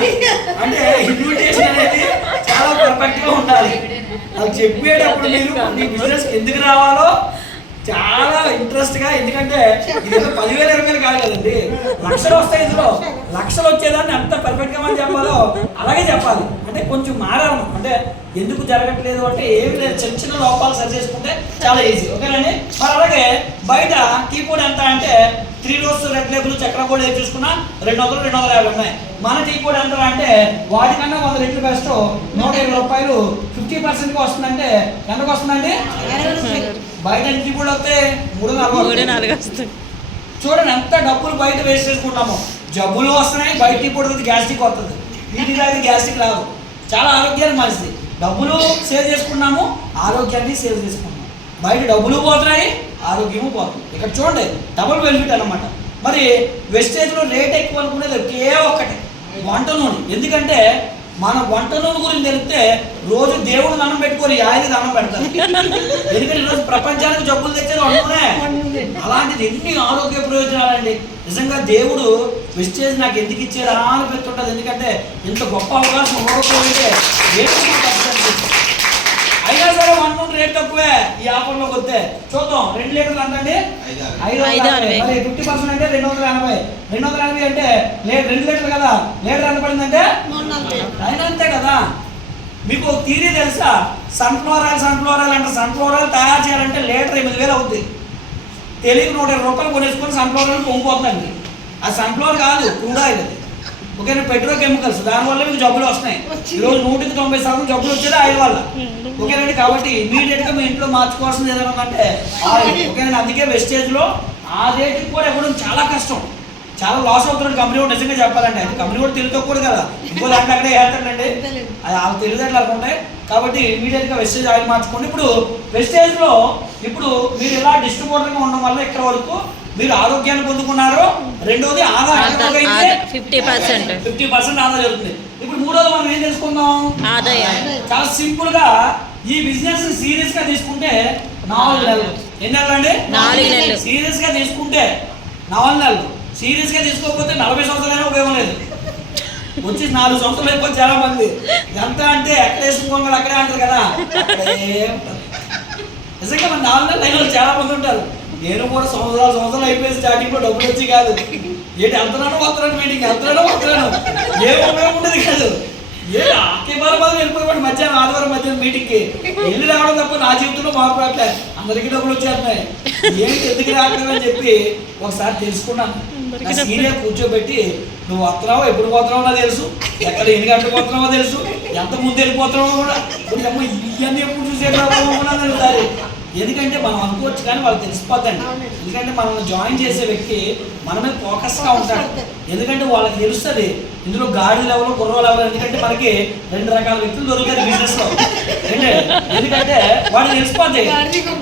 అంటే ఇన్విటేషన్ అనేది చాలా పర్ఫెక్ట్గా ఉండాలి. అది చెప్పేటప్పుడు మీరు మీ బిజినెస్ ఎందుకు రావాలో చాలా ఇంట్రెస్ట్గా, ఎందుకంటే ఇది 10,000-20,000 కాదు కదండి, లక్షలు వస్తాయి. ఇందులో లక్షలు వచ్చేదాన్ని ఎంత పర్ఫెక్ట్గా మనం చెప్పాలో అలాగే చెప్పాలి. అంటే కొంచెం మారాలి. అంటే ఎందుకు జరగట్లేదు అంటే ఏమి లేదు, చిన్న చిన్న లోపాలు సరి చేసుకుంటే చాలా ఈజీ. ఓకేనండి. మరి అలాగే బయట కీబోర్డ్ ఎంత అంటే 3 రోస్ రెడ్ లేబుల్ చక్ర బోర్డు ఏది చూసుకున్నా 200-250 ఉన్నాయి. మన కీబోర్డ్ ఎంత అంటే వాటికన్నా 100 రెట్లు బెస్ట్ 120 రూపాయలు 50%కి వస్తుందంటే ఎంతకు వస్తుందండి? బయట కీబోర్డ్ వస్తే 3-4 వస్తుంది. చూడండి ఎంత డబ్బులు బయట వేస్ట్ చేసుకుంటాము. జబ్బులు వస్తున్నాయి, బయట కీబోర్డ్ వస్తుంది, గ్యాస్ట్రిక్ వస్తుంది. వీటి దగ్గర గ్యాస్ట్రిక్ రాదు. చాలా ఆరోగ్యాన్ని మంచిది. డబ్బులు సేవ్ చేసుకున్నాము, ఆరోగ్యాన్ని సేవ్ చేసుకున్నాము. బయట డబ్బులు పోతున్నాయి, ఆరోగ్యము పోతుంది. ఇక్కడ చూడండి డబుల్ బెనిఫిట్ అన్నమాట. మరి వెస్టేజ్లో రేట్ ఎక్కువ అనుకునేది ఒకే ఒక్కటే, వంట నూనె. ఎందుకంటే మన వంట నూనె గురించి తెలిస్తే రోజు దేవుడు దండం పెట్టుకొని 5 దండం పెడతారు. ఎందుకంటే ఈరోజు ప్రపంచానికి జబ్బులు తెచ్చేది వంట నూనె. అలాంటిది ఎన్ని ఆరోగ్య ప్రయోజనాలండి. నిజంగా దేవుడు వెస్టేజ్ నాకు ఎందుకు ఇచ్చేదా అని పెడుతుంటుంది. ఎందుకంటే ఇంత గొప్ప అవకాశం ఇవ్వకపోతే అయినా సరే 1 నుండి రేట్ తక్కువే ఈ ఆఫర్లోకి వస్తే. చూద్దాం 2 లీటర్లు అంటండి 560, మరి 50% అంటే 280. 280 అంటే 2 లీటర్లు కదా, లీటర్ ఎంత పడిందంటే అయినా అంతే కదా. మీకు థియరీ తెలుసా? సన్ఫ్లవర్ ఆయిల్ అంటే సన్ఫ్లవర్ ఆయిల్ తయారు చేయాలంటే లీటర్ 8,000 అవుతుంది. తెలియక 120 రూపాయలు కొనేసుకొని సన్ఫ్లవర్ ఆయిల్ పొంగిపోతుందండి. అది సన్ఫ్లవర్ కాదు, క్రూడ్ ఆయిల్ అది. ఓకేనా, పెట్రోకెమికల్స్, దానివల్ల మీకు జబ్బులు వస్తున్నాయి. ఈరోజు 190% జబ్బులు వచ్చేది ఆయిల్ వల్ల. ఓకేనండి, కాబట్టి ఇమీడియట్గా మీ ఇంట్లో మార్చుకోవాల్సింది ఏదైనా ఉందంటే ఆయిల్. ఓకేనండి, అందుకే వెస్టేజ్లో ఆ రేటుకి కూడా ఇవ్వడం చాలా కష్టం, చాలా లాస్ అవుతున్నాడు కంపెనీ కూడా. నిజంగా చెప్పాలంటే అది కంపెనీ కూడా తెలియకూడదు కదా, ఇంకో దాంట్లో అక్కడే వేస్తాడండి, అది వాళ్ళకి తెలియదట్లు అలా ఉంటాయి. కాబట్టి ఇమీడియట్గా వెస్టేజ్ ఆయిల్ మార్చుకోండి. ఇప్పుడు వెస్టేజ్లో ఇప్పుడు మీరు ఇలా డిస్ట్రిబ్యూటర్గా ఉండడం వల్ల ఇక్కడ వరకు మీరు ఆరోగ్యాన్ని పొందుకున్నారు. రెండోది ఆదా 50% ఆదా జరుగుతుంది. ఇప్పుడు మూడోది మనం ఏం తెలుసుకుందాం, చాలా సింపుల్ గా ఈ బిజినెస్ సీరియస్ గా తీసుకుంటే 4 నెలలు. ఎన్ని నెలలు అండి? 4 నెలలు. సీరియస్ గా తీసుకుంటే 4 నెలలు. సీరియస్ గా తీసుకోకపోతే 40 సంవత్సరాలైనా ఉపయోగం లేదు. వచ్చి 4 సంవత్సరాలు అయిపోయి చాలా మంది ఎంత అంటే ఎక్కడ వేసుకోవాలి అక్కడే అంటారు కదా. నిజంగా మన 4 నెలలు అయిన చాలా మంది ఉంటారు. నేను కూడా సంవత్సరాలు అయిపోయి స్టార్టింగ్లో డబ్బులు వచ్చి కాదు, ఏంటి వెళ్తున్నాను వస్తున్నాను మీటింగ్, వెళ్తున్నాను ఏం ఉపయోగం ఉండదు కాదు. ఆకేవారం వెళ్ళిపోయి మధ్యాహ్నం ఆదివారం మధ్యాహ్నం మీటింగ్కి వెళ్ళి రావడం తప్ప నా జీవితంలో మార్పు రావట్లే. అందరికీ డబ్బులు వచ్చేస్తున్నాయి, ఏంటి ఎందుకు రావట్లేదు అని చెప్పి ఒకసారి తెలుసుకున్నాను. నా సీనియర్ కూర్చోబెట్టి నువ్వు వస్తున్నావో ఎప్పుడు పోతున్నావో నాకు తెలుసు, ఎక్కడ ఎన్ని గంటలకు పోతున్నావో తెలుసు, ఎంత ముందు వెళ్ళిపోతున్నావో కూడా ఇవన్నీ ఎప్పుడు చూసేది. ఎందుకంటే మనం అనుకోవచ్చు కానీ వాళ్ళు తెలిసిపోద్దండి. ఎందుకంటే మనల్ని జాయిన్ చేసే వ్యక్తి మన మీద ఫోకస్గా ఉంటాడు. ఎందుకంటే వాళ్ళకి తెలుస్తుంది ఇందులో గాడి లెవెల్ గుర్ర లెవెల్. ఎందుకంటే మనకి 2 రకాల వ్యక్తులు దొరుకుతారు బిజినెస్లో. ఎందుకంటే వాళ్ళు తెలిసిపోద్ది.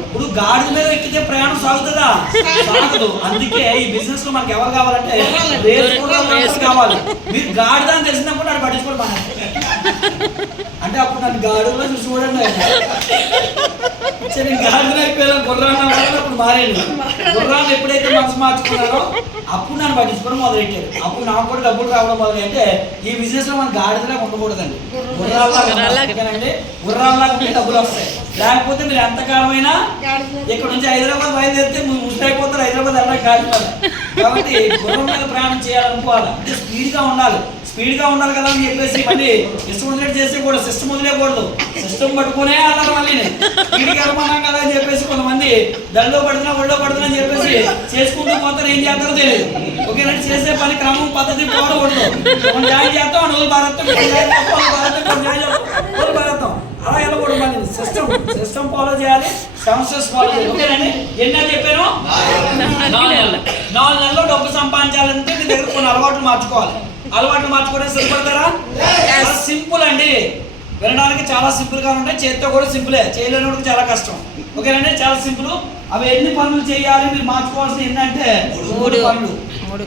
ఇప్పుడు గాడి మీద ఎక్కితే ప్రయాణం సాగుతుందా? సాగదు. అందుకే ఈ బిజినెస్ లో మనకి ఎవరు కావాలంటే రేస్ కావాలి. మీరు గాడిదని తెలిసినప్పుడు అది పట్టించుకోవడం అంటే అప్పుడు నన్ను గాడిలో చూసి చూడండి. గాడిన అయిపోయాను గుర్రాన్ని అప్పుడు మారేది. గుర్రాన్ని ఎప్పుడైతే మనసు మార్చుకున్నారో అప్పుడు నన్ను పట్టించుకోవడం మొదలెట్టారు. అప్పుడు నాకు కూడా డబ్బులు రావడం మొదలైతే ఈ బిజినెస్ లో మన గాడిదలా ఉండకూడదండి, గుర్రాల్లాగా ఉంటే డబ్బులు వస్తాయి. లేకపోతే మీరు ఎంతకాలమైనా ఇక్కడ నుంచి హైదరాబాద్ బయలుదేరితే ముష్టి అయిపోతారు, హైదరాబాద్ వెళ్ళడానికి గాడిద. కాబట్టి గుర్రం మీద ప్రయాణం చేయాలనుకోవాలి అంటే స్పీడ్గా ఉండాలి కదా అని చెప్పేసి మళ్ళీ ఇష్టం వదిలేట్ చేసి కూడా సిస్టమ్ వదిలేకూడదు. సిస్టమ్ పట్టుకునే అన్నారు మళ్ళీ స్పీడ్కి వెళ్ళమన్నాం కదా అని చెప్పేసి కొంతమంది దళ్ళలో పడుతున్నా ఒళ్ళో పడుతున్నా అని చెప్పేసి చేసుకుంటూ పోతారు, ఏం చేస్తారో తెలియదు. ఓకేనంటే చేసే పని క్రమం పద్ధతి పోవడకూడదు. మనం జాయిన్ చేస్తాం నూలు భారతం అలా వెళ్ళకూడదు. మళ్ళీ సిస్టమ్ ఫాలో చేయాలి, సెవెన్స్ ఫాలో చేయాలి. ఓకేనండి, ఎన్నో చెప్పాను 4 నెలల్లో డబ్బు సంపాదించాలంటే మీ దగ్గర కొన్ని అలవాట్లు మార్చుకోవాలి. అలవాట్లు మార్చుకోవడానికి సరిపడతారా? చాలా సింపుల్ అండి, వినడానికి చాలా సింపుల్గా ఉంటాయి, చేతితో కూడా సింపులే, చేయలేని చాలా కష్టం. ఓకేనండి, చాలా సింపుల్. అవి ఎన్ని పనులు చేయాలి మీరు మార్చుకోవాల్సిన ఏంటంటే 3 పనులు.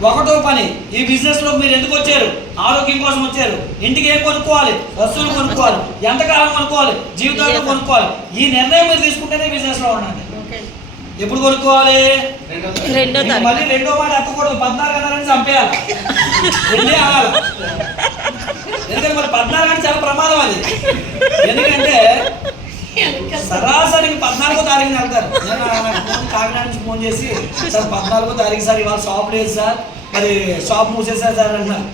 1వ పని, ఈ బిజినెస్ లో మీరు ఎందుకు వచ్చారు? ఆరోగ్యం కోసం వచ్చారు. ఇంటికి ఏం కొనుక్కోవాలి? వస్తువులు కొనుక్కోవాలి. ఎంతకాలం కొనుక్కోవాలి? జీవితాంతం కొనుక్కోవాలి. ఈ నిర్ణయం మీరు తీసుకుంటేనే బిజినెస్ లో ఉండండి. ఎప్పుడు కొనుక్కోవాలి? మళ్ళీ 2వ మాట ఎత్తకూడదు. 14 గంటలని చంపేయాలి, 2 ఆగాలి. ఎందుకంటే మరి 14 గంటలు చాలా ప్రమాదం అది. ఎందుకంటే సరాసరికి 14వ తారీఖున వెళ్తారు. నేను కాకినాడ నుంచి ఫోన్ చేసి సార్ 14వ తారీఖు సార్ ఇవాళ షాప్ లేదు సార్, మరి షాప్ మూసేసారు సార్ అన్నారు.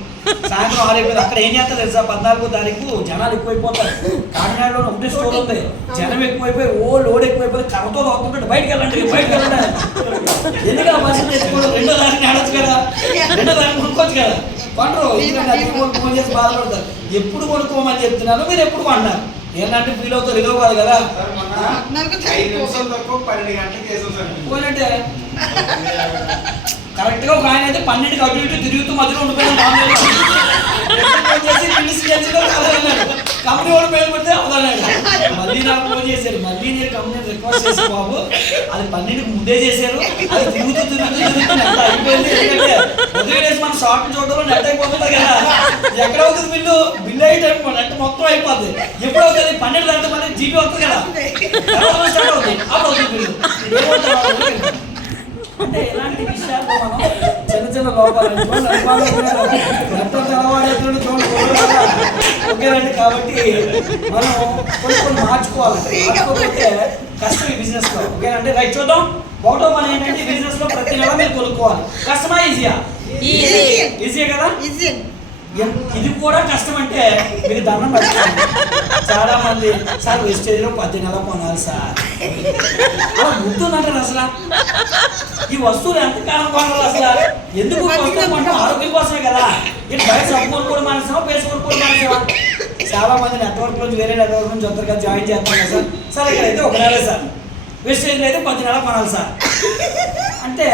సాయంత్రం 6 అయిపోయింది. అక్కడ ఏం చేస్తారు తెలుసా? 14వ తారీఖు జనాలు ఎక్కువైపోతారు. కాకినాడలో ఒకటే స్టోర్ ఉంది, జనం ఎక్కువైపోయి లోడ్ ఎక్కువైపోయి కర్రతో తోస్తుంటే బయటకు వెళ్ళండి. ఎందుకు ఆ బస్సు తెచ్చుకోవడం? 2వ తారీఖున ఆడొచ్చు కదా, 2వ తారీఖు కొనుక్కోవచ్చు కదా. కొనరు, ఎందుకంటే అది ఫోన్ చేసి బాధపడతారు. ఎప్పుడు కొనుక్కోమని చెప్తున్నాను, మీరు ఎప్పుడు కొన్నారు ఏంటంటే ఫీల్ అవుతారు. ఇదో కాదు కదా, పోయినట్టే. కరెక్ట్ గా ఒక ఆయన అయితే 12కి అటు ఇటు తిరుగుతూ మధ్యలో ఉండిపోయాడు. కంపెనీ వాడు పేరు పెడితే అవుతాడు. మళ్ళీ నాకు ఫోన్ చేశారు, మళ్ళీ నేను కంపెనీ రిక్వెస్ట్ చేసి బాబు అది 12కి ముందే చేశారు, అది తిరుగుతూ నెట్ అయిపోయింది. ఎందుకంటే ఉదయం మన షార్ట్ చూడడంలో నెట్ అయిపోతుంది కదా, ఎక్కడ అవుతుంది బిల్లు అయ్యే టైం నెట్ మొత్తం అయిపోద్ది. ఎప్పుడు అవుతుంది? 12 దాంట్లో మళ్ళీ జీబీ వస్తుంది కదా, స్టార్ట్ అవుతుంది, అప్పుడు అవుతుంది బిల్లు. అంటే ఇలాంటి విషయాల్లో మనం చిన్న చిన్న లోపాలు ఓకేనండి. కాబట్టి మనం కొన్ని మార్చుకోవాలంటే మార్చుకోకపోతే కష్టం ఈ బిజినెస్ లో. ఓకేనండి, రైట్ చూద్దాం. ఒకటో పని ఏంటంటే ఈ బిజినెస్ లో ప్రతి నెల మీరు కొనుక్కోవాలి. కష్టమా ఈజీయా? ఈజీ కదా. ఇది కూడా కష్టం అంటే మీకు దండం పడుతుంది. చాలా మంది సార్ వెస్టేజ్లో 10 నెలలు కొనాలి సార్ అలా గుర్తుందంటారు. అసలు ఈ వస్తువులు ఎంతకాలం కొనాలి? అసలు ఎందుకు కొంటాం? ఆరోగ్యం కోసమే కదా. ఇటు బయట సబ్బు కొనుక్కోవడం మానేసామా, పేస్ట్ కొనుక్కోవడం మానేసామా? చాలా మంది నెట్వర్క్ నుంచి వేరే నెట్వర్క్ నుంచి వస్తారు కదా, జాయిన్ చేస్తాం కదా సార్. సార్ ఇక్కడైతే 1 నెలే సార్, వెస్టేజ్లో అయితే 10 నెలలు కొనాలి సార్ అంటే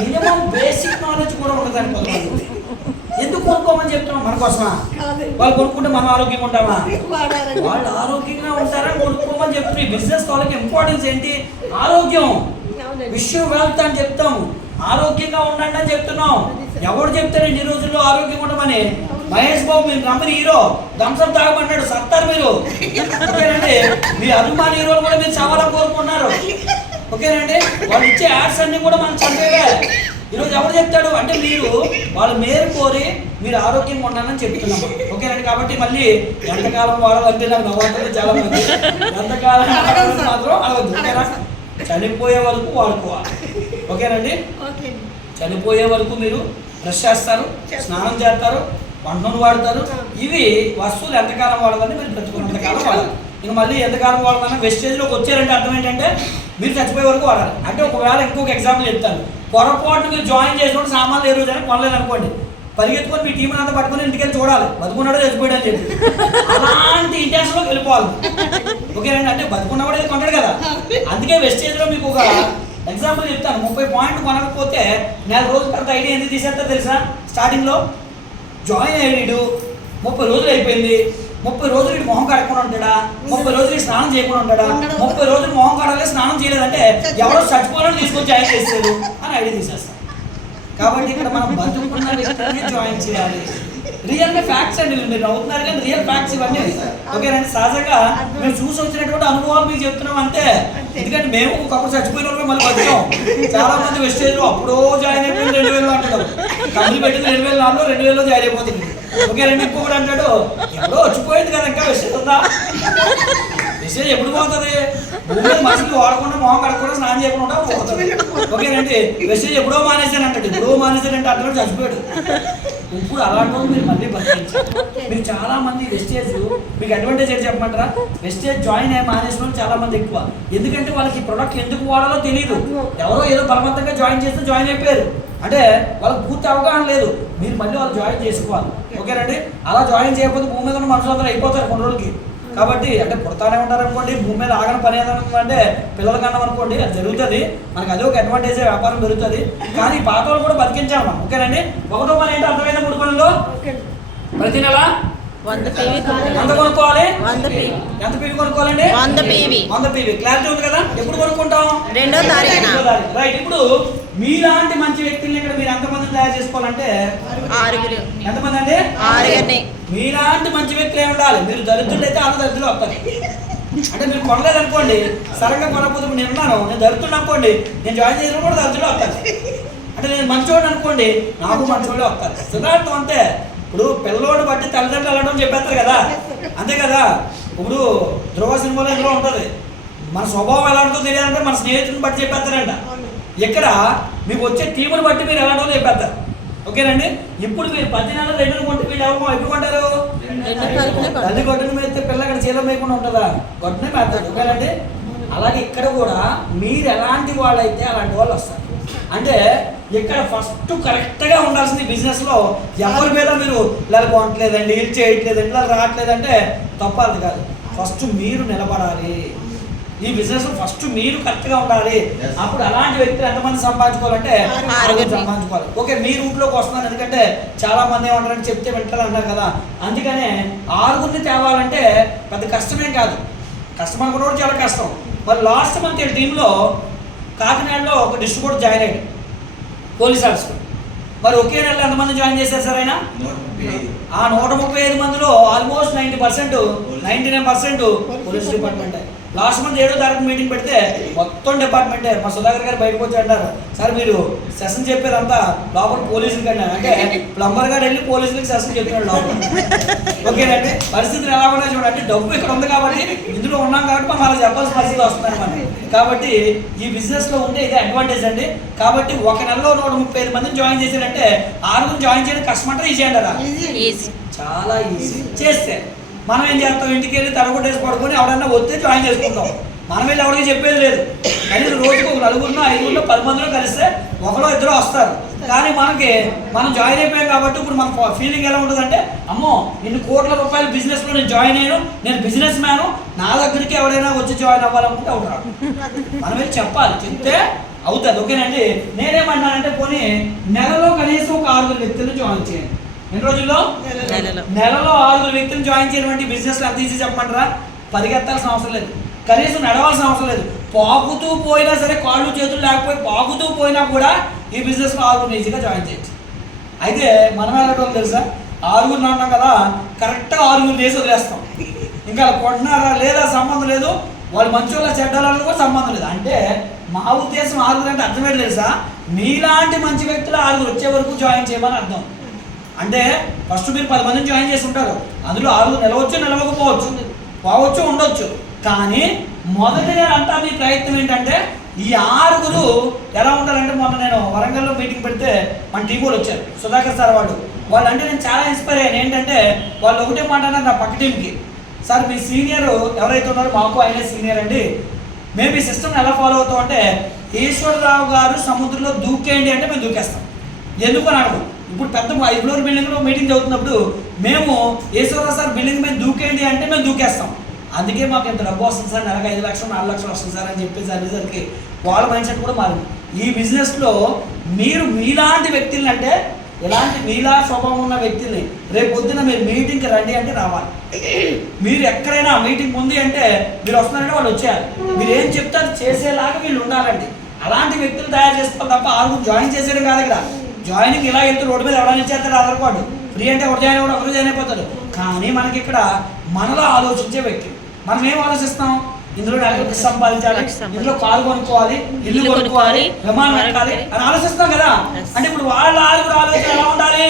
మినిమం బేసిక్ నాలెడ్జ్ కూడా ఉండదండి. కొంతమంది ఎందుకు కొనుక్కోమని చెప్తున్నాం? మన కోసమా? వాళ్ళు కొనుక్కుంటే మనం ఆరోగ్యంగా ఉంటామా? వాళ్ళు ఆరోగ్యంగా ఉంటారా కొనుక్కోమని చెప్తున్నాం. ఈ బిజినెస్ వాళ్ళకి ఇంపార్టెన్స్ ఏంటి? ఆరోగ్యం. విషయం వెళ్తా అని చెప్తాం, ఆరోగ్యంగా ఉండండి అని చెప్తున్నాం. ఎవరు చెప్తారండి ఈ రోజుల్లో ఆరోగ్యంగా ఉండమని? మహేష్ బాబు మీరు నమ్మని హీరో థమ్స్అప్ తాగమంటాడు, సత్తారు మీరు. ఓకేనండి, మీ అభిమాని హీరోలు కూడా మీరు చావాలని కోరుకుంటున్నారు. ఓకేనండి, వాళ్ళు ఇచ్చే యాడ్స్ అన్ని కూడా మనం చంపేవే. ఈరోజు ఎవరు చెప్తాడు అంటే మీరు వాళ్ళు మేలు కోరి మీరు ఆరోగ్యంగా ఉండాలని చెప్తున్నాము. ఓకేనండి, కాబట్టి మళ్ళీ ఎంతకాలం వాడాలంటే నాకు నవ్వుతుంది చాలా మంది. ఎంతకాలం మాత్రం అడగద్దు. ఓకేనా, చనిపోయే వరకు వాడుకోవాలి. ఓకేనండి, చనిపోయే వరకు మీరు బ్రష్ చేస్తారు, స్నానం చేస్తారు, వంటను వాడతారు. ఇవి వస్తువులు ఎంతకాలం వాడాలని మీరు బ్రతుకున్నంతకాలం వాడాలి. ఇంకా మళ్ళీ ఎంతకాలం వాడాలన్నా వెస్టేజ్లోకి వచ్చారంటే అర్థం ఏంటంటే మీరు చచ్చిపోయే వరకు వాడాలి. అంటే ఒకవేళ ఇంకొక ఎగ్జాంపుల్ చెప్తాను. పొరపాటు మీరు జాయిన్ చేసినప్పుడు సామాన్లు ఏ రోజు అని కొనలేదు అనుకోండి, పరిగెత్తుకొని మీ టీం అంతా పట్టుకొని ఇంటికి వెళ్ళి చూడాలి బతుకున్నాడో చచ్చిపోయాడు అని చెప్పి. అలాంటి ఇంటెన్షన్లోకి వెళ్ళిపోవాలి. ఓకేనండి, అంటే బతుకున్నవాడు అది కొంటాడు కదా. అందుకే వెస్టేజ్లో మీకు ఒక ఎగ్జాంపుల్ చెప్తాను. 30 పాయింట్లు కొనకపోతే 4 రోజుల తర్వాత ఐడియా ఎందుకు తీసేస్తారో తెలుసా? స్టార్టింగ్లో జాయిన్ అయ్యాడు, 30 రోజులు అయిపోయింది, 30 రోజులు ఇటు మొహం కడకుండా ఉంటాడా, 30 రోజులు స్నానం చేయకుండా ఉంటాడా, 30 రోజులు మొహం కడలే స్నానం చేయలేదంటే ఎవరో చచ్చిపోవాలని తీసుకొని జాయిన్ చేస్తారు అని ఐడియా తీసేస్తారు. కాబట్టి ఇక్కడ మనం బతుకున్న వ్యక్తిని జాయిన్ చేయాలి. రియల్ ఫ్యాక్ట్స్ అండి, మీరు అవుతున్నారు కానీ రియల్ ఫ్యాక్ట్స్ ఇవన్నీ. ఓకేనండి, సహజంగా మేము చూసి వచ్చినటువంటి అనుభవాలు మీకు చెప్తున్నాం అంతే. ఎందుకంటే మేము ఒకప్పుడు చచ్చిపోయిన వాళ్ళు మళ్ళీ బతికాం. చాలా మంది వెస్టేజ్లో అప్పుడో జాయిన్ అయిపోయింది 2000 అంటాడు, కంపెనీ పెట్టింది 2004లో 2000లో జాయిన్ అయిపోతుంది. ఓకేనండి, ఇంకొకటి అంటాడు ఎప్పుడో వచ్చిపోయింది కదా ఇంకా వెస్టేజ్ ఉందా? వెస్టేజ్ ఎప్పుడు పోతుంది? భూమి మనుషులు వాడకుండా మొహం కడకుండా స్నానం చేయకుండా పోతుంది. ఓకేనండి, వెస్టేజ్ ఎప్పుడో మానేసాను అంటాడు, ఎప్పుడో మానేసానంటే అట్లా చచ్చిపోయాడు. ఇప్పుడు అలాంటి వాళ్ళు మీరు మళ్ళీ బతికించారు. మీరు చాలా మంది వెస్టేజ్ మీకు అడ్వాంటేజ్ ఏంటి చెప్పమంటారా? వెస్టేజ్ జాయిన్ అయ్యి మానేసిన వాళ్ళు చాలా మంది ఎక్కువ. ఎందుకంటే వాళ్ళకి ఈ ప్రొడక్ట్ ఎందుకు వాడాలో తెలియదు. ఎవరో ఏదో బలవంతంగా జాయిన్ చేస్తే జాయిన్ అయిపోయారు. అంటే వాళ్ళకి పూర్తి అవగాహన లేదు. మీరు మళ్ళీ వాళ్ళు జాయిన్ చేసుకోవాలి. ఓకేనండి, అలా జాయిన్ చేయకపోతే భూమి మీద ఉన్న మనుషులందరూ అయిపోతారు కొన్ని రోజులకి. కాబట్టి అంటే పుడతానే ఉంటారు అనుకోండి, భూమి మీద ఆగని పని ఏదనుకుంటే పిల్లల కన్నా అనుకోండి, అది జరుగుతుంది. మనకు అదే ఒక అడ్వాంటేజ్, వ్యాపారం పెరుగుతుంది. కానీ పాత వాళ్ళు కూడా బతికించాలి మనం. ఓకేనండి, ఒకటో పని ఏంటో అర్థమైందా? 3 పనులు ప్రతి నెల 100 ఎంత కొనుక్కోవాలి? 100 ఎంత పీవీ కొనుక్కోవాలండి? 100 పీవీ. క్లారిటీ ఉంది కదా? ఎప్పుడు కొనుక్కుంటాం? 2వ తారీఖున. రైట్. ఇప్పుడు మీలాంటి మంచి వ్యక్తుల్ని ఇక్కడ మీరు ఎంతమంది తయారు చేసుకోవాలంటే 6. ఎంతమంది అండి? 6. మీలాంటి మంచి వ్యక్తులు ఏమి ఉండాలి? మీరు దరిద్రులు అయితే వాళ్ళు దరిద్రులు వస్తారు. అంటే మీరు కొనలేదు అనుకోండి, సరంగా కొనకపోతే నేను ఉన్నాను, నేను దరిద్రులు అనుకోండి, నేను జాయిన్ చేసిన కూడా దరిద్రులు వస్తారు. అంటే నేను మంచివాడు అనుకోండి, నాకు మంచివాళ్ళు వస్తారు. సిద్ధార్థం అంతే. ఇప్పుడు పిల్లవాడు బట్టి తల్లిదండ్రులు వెళ్ళడం చెప్పేస్తారు కదా, అంతే కదా. ఇప్పుడు ధ్రువ సినిమాలో ఇందులో ఉంటుంది, మన స్వభావం ఎలా ఉంటుందో తెలియాలంటే మన స్నేహితుని బట్టి చెప్పేస్తారంట. ఇక్కడ మీకు వచ్చే టీముని బట్టి మీరు ఎలా ఉంటుందో చెప్పేస్తారు. ఓకేనండి, ఇప్పుడు మీరు 10 నెలలు 2 కొంటే వీళ్ళు ఎవరు ఎప్పుడు కొంటారు? తల్లి గొడ్డని మేస్తే పిల్ల ఇక్కడ చీల మేయకుండా ఉంటుందా? గొడ్డనే మేస్తారు. ఓకేనండి, అలాగే ఇక్కడ కూడా మీరు ఎలాంటి వాళ్ళైతే అలాంటి వాళ్ళు వస్తారు. అంటే ఇక్కడ ఫస్ట్ కరెక్ట్గా ఉండాల్సింది బిజినెస్లో. ఎవరి మీద మీరు ఇలా కొనట్లేదండి, ఇది చేయట్లేదండి, ఇలా రావట్లేదంటే తప్పది కాదు. ఫస్ట్ మీరు నిలబడాలి. ఈ బిజినెస్ ఫస్ట్ మీరు కరెక్ట్గా ఉండాలి. అప్పుడు అలాంటి వ్యక్తులు ఎంతమంది సంపాదించుకోవాలంటే 6 సంపాదించుకోవాలి. ఓకే, మీ రూట్లోకి వస్తున్నాను. ఎందుకంటే చాలా మంది ఏమంటారని చెప్తే వింటారు అన్నారు కదా, అందుకనే 6 తేవాలంటే పెద్ద కష్టమేం కాదు. కష్టం అనుకున్నప్పుడు చాలా కష్టం. మరి లాస్ట్ మంత్ టీంలో కాకినాడలో ఒక డిస్ట్రిబ్యూటర్ జాయిన్ అయ్యాడు పోలీస్ ఆఫీసర్. మరి ఒకే నెలలో ఎంతమంది జాయిన్ చేశారు సార్ ఆయన? ఆ 135 మందిలో almost 99% police department. Last month 7వ తారీఖు మీటింగ్ పెడితే మొత్తం డిపార్ట్మెంటే మా సుధాకర్ గారు బయటకు వచ్చి అంటారు, సార్ మీరు సెషన్ చెప్పేదంతా లోపల పోలీసులు కన్నా అంటే ప్లంబర్ గారు వెళ్ళి పోలీసులకి సెషన్ చెప్తున్నాడు లోపల. ఓకేనండి, పరిస్థితులు ఎలా ఉన్నాయి చూడండి. డబ్బు ఇక్కడ ఉంది కాబట్టి ఇందులో ఉన్నాం కాబట్టి మనం అలా చెప్పాల్సిన పరిస్థితి వస్తుంది అనమాట. కాబట్టి ఈ బిజినెస్లో ఉంటే ఇదే అడ్వాంటేజ్ అండి. కాబట్టి ఒక నెలలో 135 మందిని జాయిన్ చేశారంటే 6 జాయిన్ చేయడం కష్టమంటారా ఈజీ అంటారా? చాలా ఈజీ. చేస్తే మనం ఏం చేస్తాం, ఇంటికి వెళ్ళి తడగొట్టేసి పడుకొని ఎవడన్నా వస్తే జాయిన్ చేసుకుంటాం. మనం వెళ్ళి ఎవరికి చెప్పేది లేదు. కనీసం రోజుకు ఒక 4, 5, 10 మందిలో కలిస్తే ఒకరో ఇద్దరు వస్తారు. కానీ మనం జాయిన్ అయిపోయాం కాబట్టి ఇప్పుడు మన ఫీలింగ్ ఎలా ఉంటుందంటే, అమ్మో ఇన్ని కోట్ల రూపాయల బిజినెస్లో నేను జాయిన్ అయ్యాను, నేను బిజినెస్ మ్యాను, నా దగ్గరికి ఎవరైనా వచ్చి జాయిన్ అవ్వాలనుకుంటే అవుతారు. మనం వెళ్ళి చెప్పాలి, చెప్తే అవుతుంది. ఓకేనండి, నేనేమన్నానంటే పోనీ నెలలో కనీసం ఒక 6 వ్యక్తులు జాయిన్ చేయండి. ఎన్ని రోజుల్లో? నెలలో 6 వ్యక్తులు జాయిన్ చేయడం బిజినెస్లో ఎంత ఈజీ చెప్పమంటారా? పరిగెత్తాల్సిన అవసరం లేదు, కనీసం నడవాల్సిన అవసరం లేదు. పాకుతూ పోయినా సరే, కాళ్ళు చేతులు లేకపోయి పాకుతూ పోయినా కూడా ఈ బిజినెస్లో 6 ఈజీగా జాయిన్ చేయొచ్చు. అయితే మనం వెళ్ళడం తెలుసా, 6 అన్నాం కదా, కరెక్ట్గా 6 చేసి వదిలేస్తాం. ఇంకా కొట్టినారా లేదా సంబంధం లేదు, వాళ్ళు మంచి వాళ్ళ చెడ్డాలని కూడా సంబంధం లేదు. అంటే మా ఉద్దేశం 6 అంటే అర్థం ఏంటి తెలుసా, మీలాంటి మంచి వ్యక్తులు 6 వచ్చే వరకు జాయిన్ చేయమని అర్థం. అంటే ఫస్ట్ మీరు 10 మందిని జాయిన్ చేసి ఉంటారు, అందులో 6 నిలవచ్చు, నిలవకపోవచ్చు, ఉండొచ్చు. కానీ మొదటి అంతా మీ ప్రయత్నం ఏంటంటే ఈ 6 ఎలా ఉండాలంటే, మొన్న నేను వరంగల్లో మీటింగ్ పెడితే మన టీం వాళ్ళు వచ్చారు, సుధాకర్ సార్ వాళ్ళు అంటే నేను చాలా ఇన్స్పైర్ అయ్యాను. ఏంటంటే వాళ్ళు ఒకటే మాట అన్నారు నా పక్క టీంకి, సార్ మీ సీనియర్ ఎవరైతే ఉన్నారో మాకు ఆయనే సీనియర్ అండి, మేము ఈ సిస్టమ్ ఎలా ఫాలో అవుతాం అంటే, ఈశ్వరరావు గారు సముద్రంలో దూకేయండి అంటే మేము దూకేస్తాం. ఎందుకు అని అడగదు. ఇప్పుడు పెద్ద 5 ఫ్లోర్ బిల్డింగ్లో మీటింగ్ చదువుతున్నప్పుడు మేము ఈశ్వరరావు సార్ బిల్డింగ్ మీద దూకేయండి అంటే మేము దూకేస్తాం. అందుకే మాకు ఎంత డబ్బు వస్తుంది సార్, నెలకు 5 లక్షలు 4 లక్షలు వస్తుంది సార్ అని చెప్పేసి అనేసరికి వాళ్ళ మైండ్ సెట్ కూడా మారింది. ఈ బిజినెస్లో మీరు మీలాంటి వ్యక్తులని, అంటే ఇలాంటి మీలా స్వభావం ఉన్న వ్యక్తుల్ని రేపు పొద్దున మీరు మీటింగ్కి రండి అంటే రావాలి. మీరు ఎక్కడైనా మీటింగ్ ఉంది అంటే మీరు వస్తున్నారంటే వాళ్ళు వచ్చేయాలి. మీరు ఏం చెప్తారు చేసేలాగా వీళ్ళు ఉండాలండి. అలాంటి వ్యక్తులు తయారు చేసుకోవాలి తప్ప 6 జాయిన్ చేసేయడం కాదు. ఇక్కడ జాయినింగ్ ఇలా వెళ్తూ రోడ్డు మీద ఎవరైనా ఇచ్చేస్తారు ఆధార్ కార్డు ఫ్రీ అంటే ఒకటి జాయిన్ అవ్వడం, ఒకరు జాయిన్ అయిపోతాడు. కానీ మనకి ఇక్కడ మనలో ఆలోచించే వ్యక్తి, మనం ఏం ఆలోచిస్తాం, ఇందులో నెలకు సంపాదించాలి, ఇందులో కారు కొనుక్కోవాలి, ఇల్లు కొనుక్కోవాలి, విమానం ఎక్కాలి అని ఆలోచిస్తాం కదా. అంటే ఇప్పుడు వాళ్ళ 6 ఆలోచన ఎలా ఉండాలి,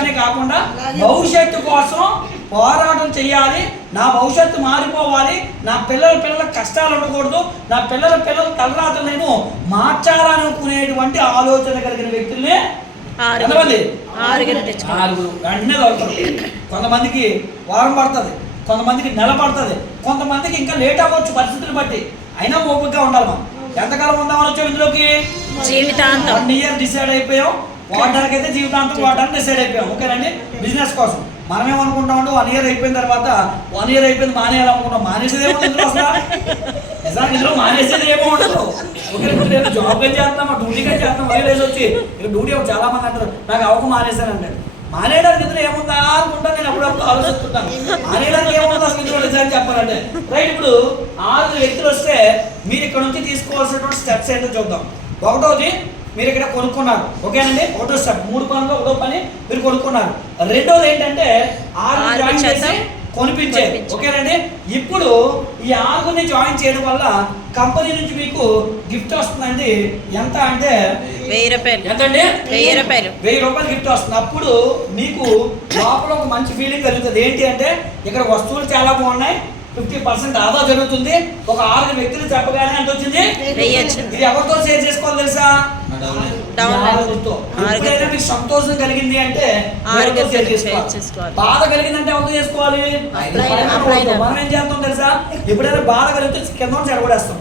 అనే కాకుండా భవిష్యత్తు కోసం పోరాటం చేయాలి, నా భవిష్యత్తు మారిపోవాలి, నా పిల్లల కష్టాలు ఉండకూడదు, నా పిల్లల తలరాతలు నేను మార్చాలనుకునేటువంటి ఆలోచన కలిగిన వ్యక్తుల్ని ఎంతమంది? 6 వెంటనే దొరకదు. కొంతమందికి వారం పడుతుంది, కొంతమందికి నెల పడుతుంది, కొంతమందికి ఇంకా లేట్ అవ్వచ్చు పరిస్థితులు బట్టి. అయినా ఓపికగా ఉండాలి. మనం ఎంతకాలం ఉందామని వచ్చాం ఇందులోకి? జీవితాంతం. 1 ఇయర్ డిసైడ్ అయిపోయాం వాడడానికి, అయితే జీవితాంతం వాడడానికి డిసైడ్ అయిపోయాం. ఓకేనండి, బిజినెస్ కోసం మనం ఏమనుకుంటామంటే 1 ఇయర్ అయిపోయిన తర్వాత 1 ఇయర్ అయిపోయింది మానేయాలనుకుంటాం. మానేసేది ఏమో ఇందులో అసలు నిజానికి ఇందులో మానేసేది ఏమో ఉండదు. ఓకే, నేను జాబ్గా చేస్తాం, డ్యూటీగా చేస్తాం, వదిలేసి వచ్చి ఇక డ్యూటీ చాలా మంది అంటారు నాకు అవకు మానేశానంటే. మానేయడానికి ఇందులో ఏముందా అనుకుంటా నేను అప్పుడప్పుడు ఆలోచిస్తుంటాను. మానేయడానికి ఏముంది అసలు ఇందులో నిజాన్ని చెప్పాలంటే. రైట్, ఇప్పుడు 6 వ్యక్తులు వస్తే మీరు ఇక్కడ నుంచి తీసుకోవాల్సినటువంటి స్టెప్స్ ఏంటో చూద్దాం. ఒకటోది మీరు ఇక్కడ కొనుక్కున్నారు. ఓకేనండి, ఒకటో స్టెప్, 3 పనులు ఒకటో పని మీరు కొనుక్కున్నారు. రెండోది ఏంటంటే 6 జాయిన్ చేసి కొనిపించేది. ఓకేనండి, ఇప్పుడు ఈ 6 జాయిన్ చేయడం వల్ల కంపెనీ నుంచి మీకు గిఫ్ట్ వస్తుందండి. ఎంత అంటే 1000 రూపాయలు. ఎంతండి? 1000 రూపాయలు. 1000 రూపాయలు గిఫ్ట్ వస్తుంది. అప్పుడు మీకు లోపల ఒక మంచి ఫీలింగ్ కలుగుతుంది. ఏంటి అంటే ఇక్కడ వస్తువులు చాలా బాగున్నాయి, 50% ఆదా జరుగుతుంది. ఒక 6 వ్యక్తులు చెప్పగానే ఎంత వచ్చింది? ఇది ఎవరితో షేర్ చేసుకోవాలి తెలుసా? ఎప్పుడైనా మీకు సంతోషం కలిగింది అంటే షేర్ చేసుకోవాలి. బాధ కలిగిందంటే ఎవరితో చేసుకోవాలి? మనం ఏం చేస్తాం తెలుసా? ఎప్పుడైనా బాధ కలిగితే కింద చెడగొడేస్తాం.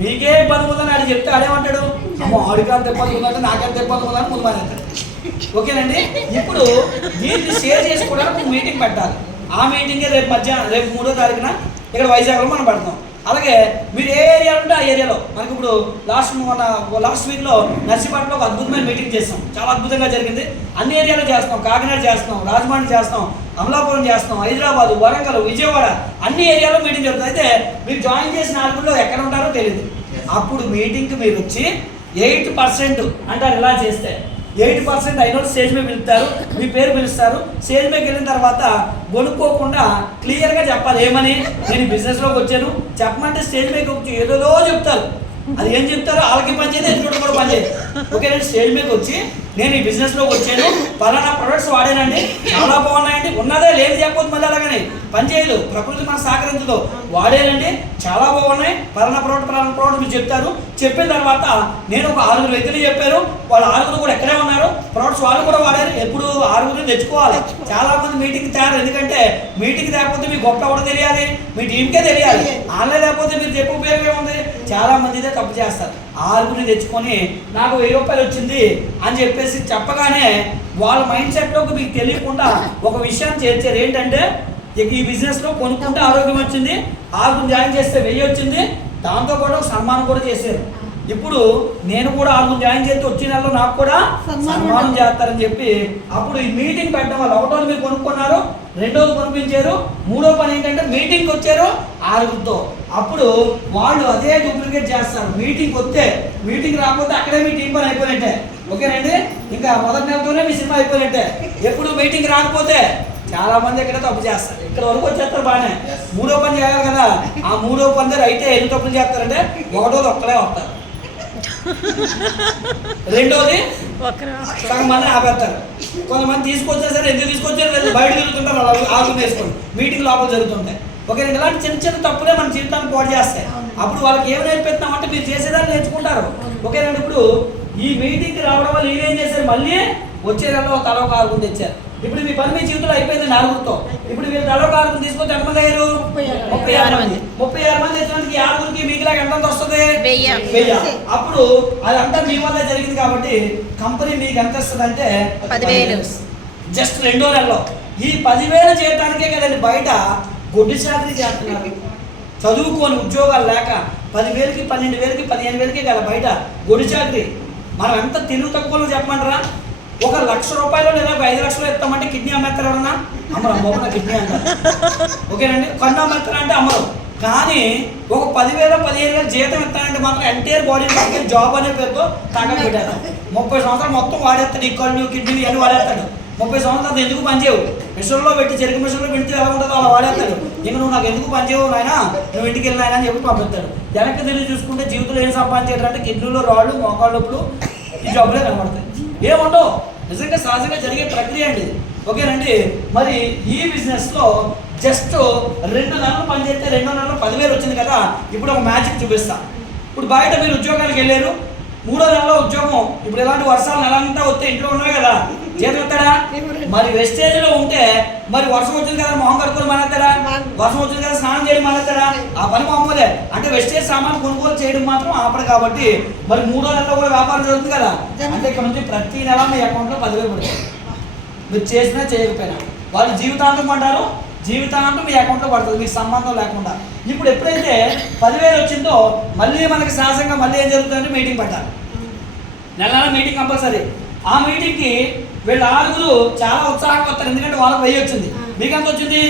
మీకే ఇబ్బంది ఉందని ఆడు చెప్తే ఆడేమంటాడు, అమ్మో ఆడికాంత ఇబ్బంది ఉందంటే నాకెంత ఇబ్బంది ఉందని ముందు మానేస్తాడు. ఓకేనండి, ఇప్పుడు దీన్ని షేర్ చేసుకోవడానికి మీటింగ్ పెట్టాలి. ఆ మీటింగే రేపు 3వ తారీఖున ఇక్కడ వైజాగ్లో మనం పెడతాం. అలాగే మీరు ఏ ఏరియాలో ఉంటే ఆ ఏరియాలో మనకి ఇప్పుడు లాస్ట్ వీక్లో నర్సీపట్నంలో ఒక అద్భుతమైన మీటింగ్ చేస్తాం. చాలా అద్భుతంగా జరిగింది. అన్ని ఏరియాలో చేస్తాం. కాకినాడ చేస్తాం, రాజమండ్రి చేస్తాం, అమలాపురం చేస్తాం, హైదరాబాద్, వరంగల్, విజయవాడ అన్ని ఏరియాలో మీటింగ్ జరుగుతుంది. అయితే మీరు జాయిన్ చేసిన 6 ఎక్కడ ఉంటారో తెలియదు. అప్పుడు మీటింగ్కి మీరు వచ్చి 8% అంటారు. ఇలా చేస్తే 8% అయిన వాళ్ళు స్టేజ్ మీద పిలుస్తారు, మీ పేరు పిలుస్తారు. స్టేజ్ మీదకి వెళ్ళిన తర్వాత కొనుక్కోకుండా క్లియర్గా చెప్పాలి. ఏమని? నేను బిజినెస్లోకి వచ్చాను చెప్పమంటే స్టేజ్ మీదకి వచ్చి ఏదో చెప్తారు. అది ఏం చెప్తారో వాళ్ళకి పని చేయదు, ఎదుటి కూడా పని చేయదు. ఓకే, నేను స్టేజ్ మీదకి వచ్చి నేను ఈ బిజినెస్లోకి వచ్చాను, పలానా ప్రొడక్ట్స్ వాడానండి, చాలా బాగున్నాయండి, ఉన్నదే లేదు చెప్పొద్దు, మళ్ళీ అలాగని పని చేయదు, ప్రకృతి మన సహకరించదు, వాడేనండి చాలా బాగున్నాయి, పలానా ప్రోడక్ట్ మీరు చెప్తారు. చెప్పిన తర్వాత నేను ఒక 6 వ్యక్తులు చెప్పారు, వాళ్ళు 6 కూడా ఎక్కడే ఉన్నారు, ప్రోడక్ట్స్ వాళ్ళు కూడా వాడారు. ఎప్పుడు 6 తెచ్చుకోవాలి. చాలా మంది మీటింగ్ తయారు, ఎందుకంటే మీటింగ్ లేకపోతే మీ గొప్ప కూడా తెలియాలి, మీ టీంకే తెలియాలి. ఆన్లైన్ లేకపోతే మీరు చెప్పే ఉపయోగం ఏముంది? చాలా మంది ఇదే తప్పు చేస్తారు. 6 తెచ్చుకొని నాకు 1000 రూపాయలు వచ్చింది అని చెప్పేసి చెప్పగానే వాళ్ళ మైండ్ సెట్లోకి మీకు తెలియకుండా ఒక విషయాన్ని చేర్చారు. ఏంటంటే ఇక ఈ బిజినెస్లో కొనుక్కుంటే ఆరోగ్యం వచ్చింది, 6 జాయిన్ చేస్తే 1000 వచ్చింది, దాంతో కూడా ఒక సన్మానం కూడా చేశారు. ఇప్పుడు నేను కూడా 6 జాయిన్ చేస్తే వచ్చే నెలలో నాకు కూడా సన్మానం చేస్తారని చెప్పి అప్పుడు ఈ మీటింగ్ పెట్టడం వల్ల ఒకటోది మీరు కొనుక్కున్నారు, రెండోది కొనిపించారు, మూడో పని ఏంటంటే మీటింగ్కి వచ్చారు 6తో. అప్పుడు వాళ్ళు అదే డూప్లికేట్ చేస్తారు. మీటింగ్ వస్తే మీటింగ్ రాకపోతే అక్కడే మీ టీం పని అయిపోయినట్టే. ఓకేనండి, ఇంకా మొదటి నెలతోనే మీ సినిమా అయిపోయినట్టే. ఎప్పుడు మీటింగ్ రాకపోతే చాలా మంది ఇక్కడ తప్పు చేస్తారు, ఇక్కడ వరకు వచ్చేస్తారు బాగానే, మూడో పని చేయాలి కదా, ఆ మూడో పని దగ్గర అయితే ఎన్ని తప్పులు చేస్తారంటే ఒకటోది ఒక్కలే వస్తారు, రెండోది సగం మంది ఆపేస్తారు, కొంతమంది తీసుకొచ్చారు సరే ఎందుకు తీసుకొచ్చారు బయట తిరుగుతుంటారు, వాళ్ళు ఆకులు వేసుకోండి మీటింగ్ లోపల జరుగుతుంటాయి. ఓకే, ఇలాంటి చిన్న చిన్న తప్పులే మన జీవితాన్ని పాడు చేస్తాయి. అప్పుడు వాళ్ళకి ఏం నేర్పిస్తామంటే మీరు చేసేదాన్ని నేర్చుకుంటారు. ఓకేనండి, ఇప్పుడు ఈ మీటింగ్కి రావడం వల్ల ఏం చేశారు, మళ్ళీ వచ్చే నెలలో తల ఒక 6 తెచ్చారు. ఇప్పుడు మీ పని మీ జీవితంలో అయిపోయింది 4తో. ఇప్పుడు మీరు తల ఒక 6 తీసుకొచ్చి ఎంతమంది అయ్యారు? 36 మంది. 36 మంది వచ్చినందుకు 6కి మీకులాగా ఎంత వస్తుంది? 1000. అప్పుడు అదంతా మీ వల్ల జరిగింది కాబట్టి కంపెనీ మీకు ఎంత వస్తుంది అంటే 10,000. జస్ట్ 2వ నెలలో. ఈ 10,000 చేయడానికే కదండి బయట గొడ్డు చాకరీ చేస్తున్నారు. చదువుకొని ఉద్యోగాలు లేక 10,000కి 12,000కి 15,000కి కదా బయట గొడ్డు చాకరీ. మనం ఎంత తెలుగు తక్కువలో చెప్పమంటారా? 1,00,000 రూపాయలు లేదా 5 లక్షలు ఇస్తామంటే కిడ్నీ అమ్మేస్తారు, ఎవరన్నా అమ్మరు, అమ్మ కిడ్నీ అంటారు. ఓకేనండి, కన్ను అమ్మేస్తారు అంటే అమ్మరు. కానీ ఒక 10,000 15,000 జీతం ఇస్తానంటే మాత్రం ఎంటైర్ బాడీ జాబ్ అనే పేరుతో తాకట్టు పెట్టారు. 30 సంవత్సరాలు మొత్తం వాడేస్తాడు, ఈ కళ్ళు కిడ్నీ అని వాడేస్తాడు. 30 సంవత్సరాలు ఎందుకు పనిచేయవు? మిషన్లో పెట్టి చెరుకు మిషన్లో పెడితే ఎలా ఉంటుందో అలా వాడేస్తాడు. ఇంక నువ్వు నాకు ఎందుకు పనిచేయవు నాయన, నువ్వు ఇంటికి వెళ్ళిన ఆయన అని చెప్పి పంపిస్తాడు. వెనక్కి తిరిగి చూసుకుంటే జీవితంలో ఏం సంపాదించాడు అంటే కిడ్నీలో రాళ్ళు, మోకాళ్ళ నొప్పులు, ఈ జాబులే కనబడతాయి, ఏముండవు. నిజంగా సహజంగా జరిగే ప్రక్రియ అండి. ఓకేనండి, మరి ఈ బిజినెస్లో జస్ట్ 2 నెలలు పనిచేస్తే 2వ నెలలో 10,000 వచ్చింది కదా. ఇప్పుడు ఒక మ్యాజిక్ చూపిస్తా. ఇప్పుడు బయట మీరు ఉద్యోగానికి వెళ్ళారు, 3వ నెలలో ఉద్యోగం, ఇప్పుడు ఇలాంటి వర్షాలు నెలంతా వస్తే ఇంట్లో ఉన్నాయి కదా, జీతం ఇస్తాడా? మరి వెస్టేజ్లో ఉంటే మరి వర్షం వచ్చింది కదా మొహం కడుక్కొని మానేస్తాడా? వర్షం వచ్చింది కదా స్నానం చేయడం మానేస్తాడా? ఆ పని మామూలే. అంటే వెస్టేజ్ సామాన్ కొనుగోలు చేయడం మాత్రం ఆపడు. కాబట్టి మరి 3వ నెలలో కూడా వ్యాపారం జరుగుతుంది కదా. అంటే ఇక్కడ నుంచి ప్రతి నెల మీ అకౌంట్లో 10,000 పడుతుంది. మీరు చేసినా చేయకపోయినా వాళ్ళు జీవితాంతం అంటారు, జీవితాంతం మీ అకౌంట్లో పడుతుంది, మీకు సంబంధం లేకుండా. ఇప్పుడు ఎప్పుడైతే 10,000 వచ్చిందో మళ్ళీ మనకి సహజంగా మళ్ళీ ఏం జరుగుతుందంటే మీటింగ్ పెట్టాలి. నెల మీటింగ్ కంపల్సరీ. ఆ మీటింగ్కి వీళ్ళు 6 చాలా ఉత్సాహంగా వస్తారు, ఎందుకంటే వాళ్ళకి 1000 వచ్చింది, మీకు ఎంత వచ్చింది?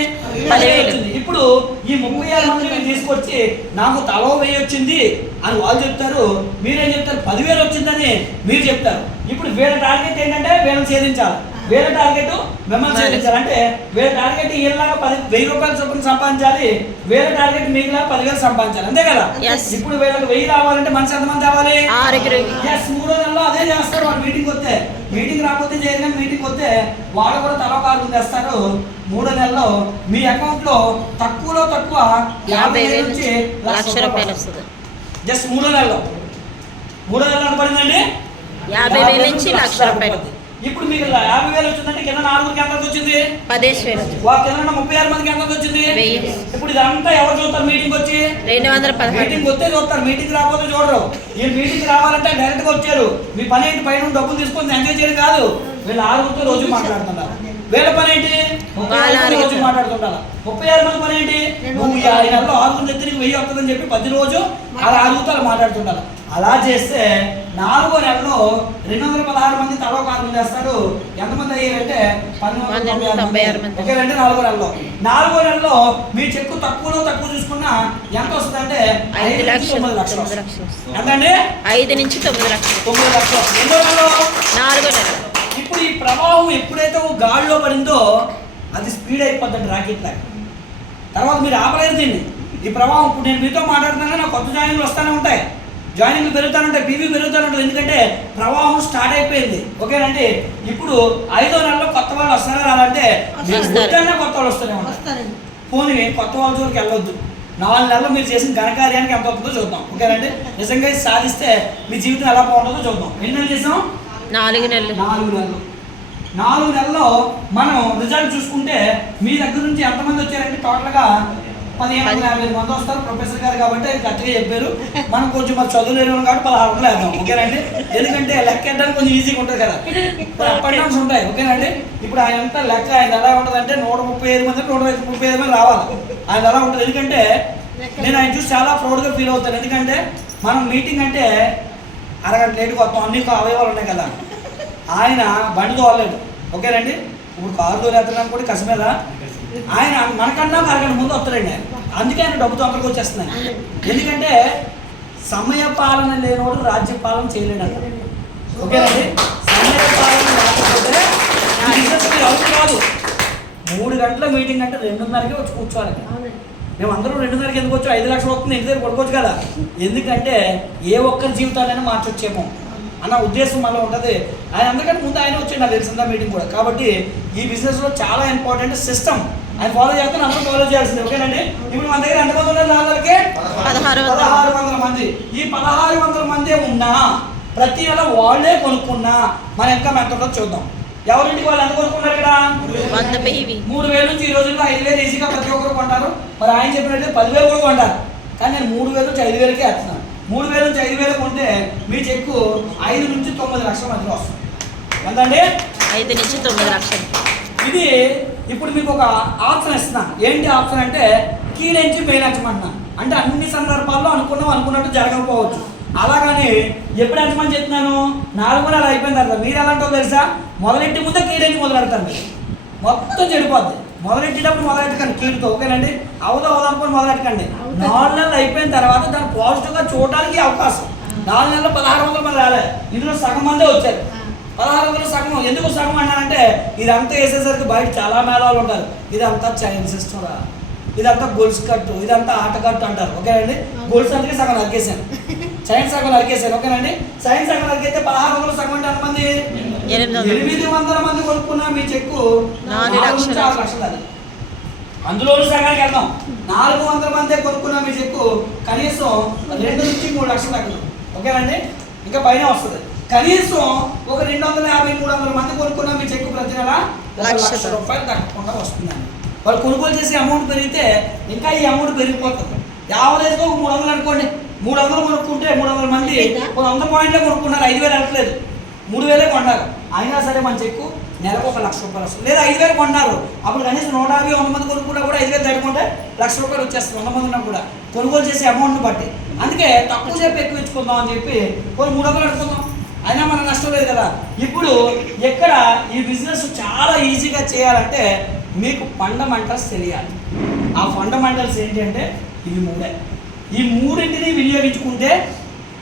10,000 వచ్చింది. ఇప్పుడు ఈ 36 మందిని మీరు తీసుకొచ్చి నాకు తలో 1000 వచ్చింది అని వాళ్ళు చెప్తారు, మీరేం చెప్తారు? 10,000 వచ్చిందని మీరు చెప్తారు. ఇప్పుడు వీళ్ళ టార్గెట్ ఏంటంటే వీళ్ళని ఛేదించాలి, వీళ్ళ టార్గెట్ మిమ్మల్ని ఛేదించాలి. అంటే వీళ్ళ టార్గెట్ వీళ్ళలాగా 10,000 రూపాయలు చొప్పున సంపాదించాలి, వీళ్ళ టార్గెట్ మీకులా 10,000 సంపాదించాలి, అంతే కదా. ఇప్పుడు వీళ్ళకి 1000 రావాలంటే మనిషి ఎంతమంది రావాలి? 6. 3వ నెలలో అదే చేస్తారు వాళ్ళు. మీటింగ్ వస్తే మీటింగ్ రాకపోతే చేయరు, కానీ మీటింగ్ వస్తే వాళ్ళు కూడా తల ఒక 6 తెస్తారు. 3వ నెలలో మీ అకౌంట్లో తక్కువలో తక్కువ 50,000 నుంచి 1,00,000 రూపాయలు వస్తుంది. జస్ట్ 3వ నెలలో. 3వ నెలలో ఎంత పడిందండి? 50,000 నుంచి 1,00,000 రూపాయలు. ఇప్పుడు మీకు 50,000 వచ్చిందంటే కింద 4కి ఎంత వచ్చింది? 10,000. కింద 36 మందికి ఎంత వచ్చింది? 1000. ఇప్పుడు ఇదంతా ఎవరు చూస్తారు? మీటింగ్ వచ్చి 215. మీటింగ్ వస్తే చూస్తారు, మీటింగ్ రాకపోతే చూడరు. ఈ మీటింగ్ రావాలంటే డైరెక్ట్గా వచ్చారు, మీ పని ఏంటి? పైన డబ్బులు తీసుకొని ఎంజాయ్ చేయడం కాదు. వీళ్ళు 6తో రోజు మాట్లాడుతున్నారు, వీళ్ళ పని ఏంటి? 36 రోజు మాట్లాడుతుంటారు. 36 మంది పని ఏంటి? నువ్వు 5 నెలల్లో 6 నెత్తి నీకు 1000 వస్తుందని చెప్పి 10 రోజు అలా అడుగుతారు మాట్లాడుతుంటారు. అలా చేస్తే 4వ నెలలో 216 మంది తలో కార్యం చేస్తారు. ఎంతమంది అయ్యారంటే 1296 మంది. ఓకేనండి. 4వ నెలలో 4వ నెలలో మీ చెక్కు తక్కువలో తక్కువ చూసుకున్నా ఎంత వస్తుందంటే 5 నుంచి 9 లక్షలు. ఎంతండి? 5 నుంచి 9 లక్షలు. 9 లక్షలు. 2వ నెలలో 4వ నెల. ఇప్పుడు ఈ ప్రవాహం ఎప్పుడైతే గాడిలో పడిందో అది స్పీడ్ అయిపోద్దండి రాకెట్ లాగా. తర్వాత మీరు ఆపలేదు దీన్ని. ఈ ప్రవాహం ఇప్పుడు నేను మీతో మాట్లాడుతున్నా నాకు కొత్త జాయినింగ్లు వస్తూనే ఉంటాయి, జాయినింగ్లు పెరుగుతూనే ఉంటాయి, పీవీ పెరుగుతూనే ఉంటుంది. ఎందుకంటే ప్రవాహం స్టార్ట్ అయిపోయింది. ఓకేనండి. ఇప్పుడు 5వ నెలలో కొత్త వాళ్ళు వస్తారా రాలంటే కొత్త వాళ్ళు వస్తూనే ఉంటారు. పోనీ కొత్త వాళ్ళ జోలికి వెళ్ళొద్దు. 4 నెలలు మీరు చేసిన ఘనకార్యానికి ఎంత అవుతుందో చూద్దాం. ఓకేనండి. నిజంగా ఇది సాధిస్తే మీ జీవితం ఎలా బాగుంటుందో చూద్దాం. ఎన్ని నెలలు చేసాం? 4 నెలలు. 4 నెలల్లో మనం రిజల్ట్ చూసుకుంటే మీ దగ్గర నుంచి ఎంతమంది వచ్చారంటే టోటల్గా 1550 మంది వస్తారు. ప్రొఫెసర్ గారు కాబట్టి అది కరెక్ట్గా చెప్పారు. మనం కొంచెం మరి చదువు లేని కాబట్టి 1600 వేద్దాం. ఓకేనండి. ఎందుకంటే లెక్క వేయడానికి కొంచెం ఈజీగా ఉంటుంది కదా, అప్ అండ్ డౌన్స్ ఉంటాయి. ఓకేనండి. ఇప్పుడు ఆయన అంతా లెక్క ఆయన ఎలా ఉంటుంది అంటే 135 మంది 135 మంది రావాలి. ఆయన ఎలా ఉంటుంది. ఎందుకంటే నేను ఆయన చూసి చాలా ప్రౌడ్గా ఫీల్ అవుతాను. ఎందుకంటే మనం మీటింగ్ అంటే అరగంట లేటుగా వస్తాం, అన్ని అవయవాలు ఉన్నాయి కదా. ఆయన బండి తోలలేడు. ఓకేనండి. ఇప్పుడు కారు తోలేస్తున్నాను కూడా కసి మీద ఆయన మనకన్నా అరగంట ముందు వస్తాడండి. అందుకే ఆయన డబ్బు తొందరగా వచ్చేస్తున్నాయి. ఎందుకంటే సమయ పాలన లేనివాడు రాజ్య పాలన చేయలేడు అంట. ఓకేనండి. సమయ పాలన లేకపోతే అవుట్ కాదు. 3 గంటల మీటింగ్ అంటే 2:30కే వచ్చి కూర్చోవాలి. మేము అందరం 2:30కి ఎందుకు వచ్చి 5 లక్షలు వస్తుంది ఇంటి దగ్గర పడుకోవచ్చు కదా. ఎందుకంటే ఏ ఒక్కరి జీవితాలైనా మార్చొచ్చేమో అన్న ఉద్దేశం మళ్ళీ ఉంటుంది. ఆయన అందరికంటే ముందు ఆయన వచ్చి నాకు తెలిసిందా మీటింగ్ కూడా. కాబట్టి ఈ బిజినెస్లో చాలా ఇంపార్టెంట్ సిస్టమ్ ఆయన ఫాలో చేస్తాను, అందరూ ఫాలో చేయాల్సింది. ఓకేనండి. ఇప్పుడు మన దగ్గర ఎంతమంది ఉన్నారు? 1600 మంది. ఈ 1600 మంది ఉన్నా ప్రతి నెల వాళ్ళే కొనుక్కున్నా మన ఇన్కమ్ ఎంత ఉంటుందో చూద్దాం. ఎవరింటికి వాళ్ళు ఎంత కొనుక్కున్నారు? ఇక్కడ 3000 నుంచి ఈ రోజుల్లో 5000 ఈజీగా ప్రతి ఒక్కరు కొంటారు. మరి ఆయన చెప్పినట్టు 10,000 కూడా కొంటారు. కానీ నేను 3000 నుంచి 5000కే వేస్తున్నాను. 3000 నుంచి 5000 కొంటే మీ చెక్కు 5 నుంచి 9 లక్షల మధ్యలో వస్తుంది. ఎంతండి? 5 నుంచి 9 లక్షలు. ఇది ఇప్పుడు మీకు ఒక ఆప్షన్ ఇస్తున్నాను. ఏంటి ఆప్షన్ అంటే కీడెంచి మేలంచమంటున్నా. అంటే అన్ని సందర్భాల్లో అనుకున్నట్టు జరగకపోవచ్చు. అలాగని ఎప్పుడు ఎంచమని చెప్తున్నాను? 4 నెలలు అయిపోయిన తర్వాత మీరు ఎలాంటో తెలుసా? మొదలెట్టి ముందే కీడెంచి మొదలెడతారు. మీరు మొత్తం చెడిపోద్ది. మొదలెట్టేటప్పుడు మొదలెట్టకండి కీడుతో. ఓకేనండి. అవదనుకొని మొదలెట్టకండి. 4 నెలలు అయిపోయిన తర్వాత దాన్ని పాజిటివ్గా చూడడానికి అవకాశం. 4 నెలల్లో 1600 మంది రాలే, ఇందులో సగం మందే వచ్చారు. 1600 సగం. ఎందుకు సగం అన్నానంటే ఇదంతా వేసేసరికి బయట చాలా మేళాలు ఉంటారు. ఇదంతా చైన్ సిస్టమ్ రా, ఇదంతా గొలుసు కట్టు, ఇదంతా ఆట కట్టు అంటారు. ఓకేనండి. గొలుసు అందుకే సగం నరికేసాను, చైన్ సగం నరికేసాను. ఓకేనండి. చైన్ సగం నరికైతే 1600 సగం అంటే ఎంతమంది? 800 మంది కొనుక్కున్నా మీ చెక్కు 4 నుంచి 6 లక్షలు. అది అందులో సగానికి వెళ్దాం. 400 మంది కొనుక్కున్నా మీ చెక్కు కనీసం 2 నుంచి 3 లక్షలు తగ్గదు. ఓకేనండి. ఇంకా పైన వస్తుంది. కనీసం ఒక 250-300 మంది కొనుక్కున్నా మీ చెక్కు ప్రతి నెల 1 లక్ష రూపాయలు తగ్గకుండా వస్తుందండి. వాళ్ళు కొనుగోలు చేసే అమౌంట్ పెరిగితే ఇంకా ఈ అమౌంట్ పెరిగిపోతుంది. యావరేజ్గా 300 అనుకోండి. 300 కొనుక్కుంటే 300 మంది 100 పాయింట్లే కొనుక్కున్నారు. 5000 వెళ్ళట్లేదు, 3000 కొన్నారు. అయినా సరే మన చెక్కు నెలకు 1 లక్ష రూపాయలు వస్తుంది. లేదా 5000 కొన్నారు. అప్పుడు కనీసం 150-100 మంది కొనుక్కున్నా కూడా 5000 తగ్గుకుంటే 1 లక్ష రూపాయలు వచ్చేస్తుంది. 100 మంది ఉన్నా కూడా కొనుగోలు చేసే అమౌంట్ని బట్టి. అందుకే తక్కువ సేపు ఎక్కువ ఇచ్చుకుందాం అని చెప్పి కొన్ని 300 అడుగుకుందాం. అయినా మనకు నష్టం లేదు కదా. ఇప్పుడు ఎక్కడ ఈ బిజినెస్ చాలా ఈజీగా చేయాలంటే మీకు ఫండమెంటల్స్ తెలియాలి. ఆ ఫండమెంటల్స్ ఏంటి అంటే ఇవి 3. ఈ 3ని వినియోగించుకుంటే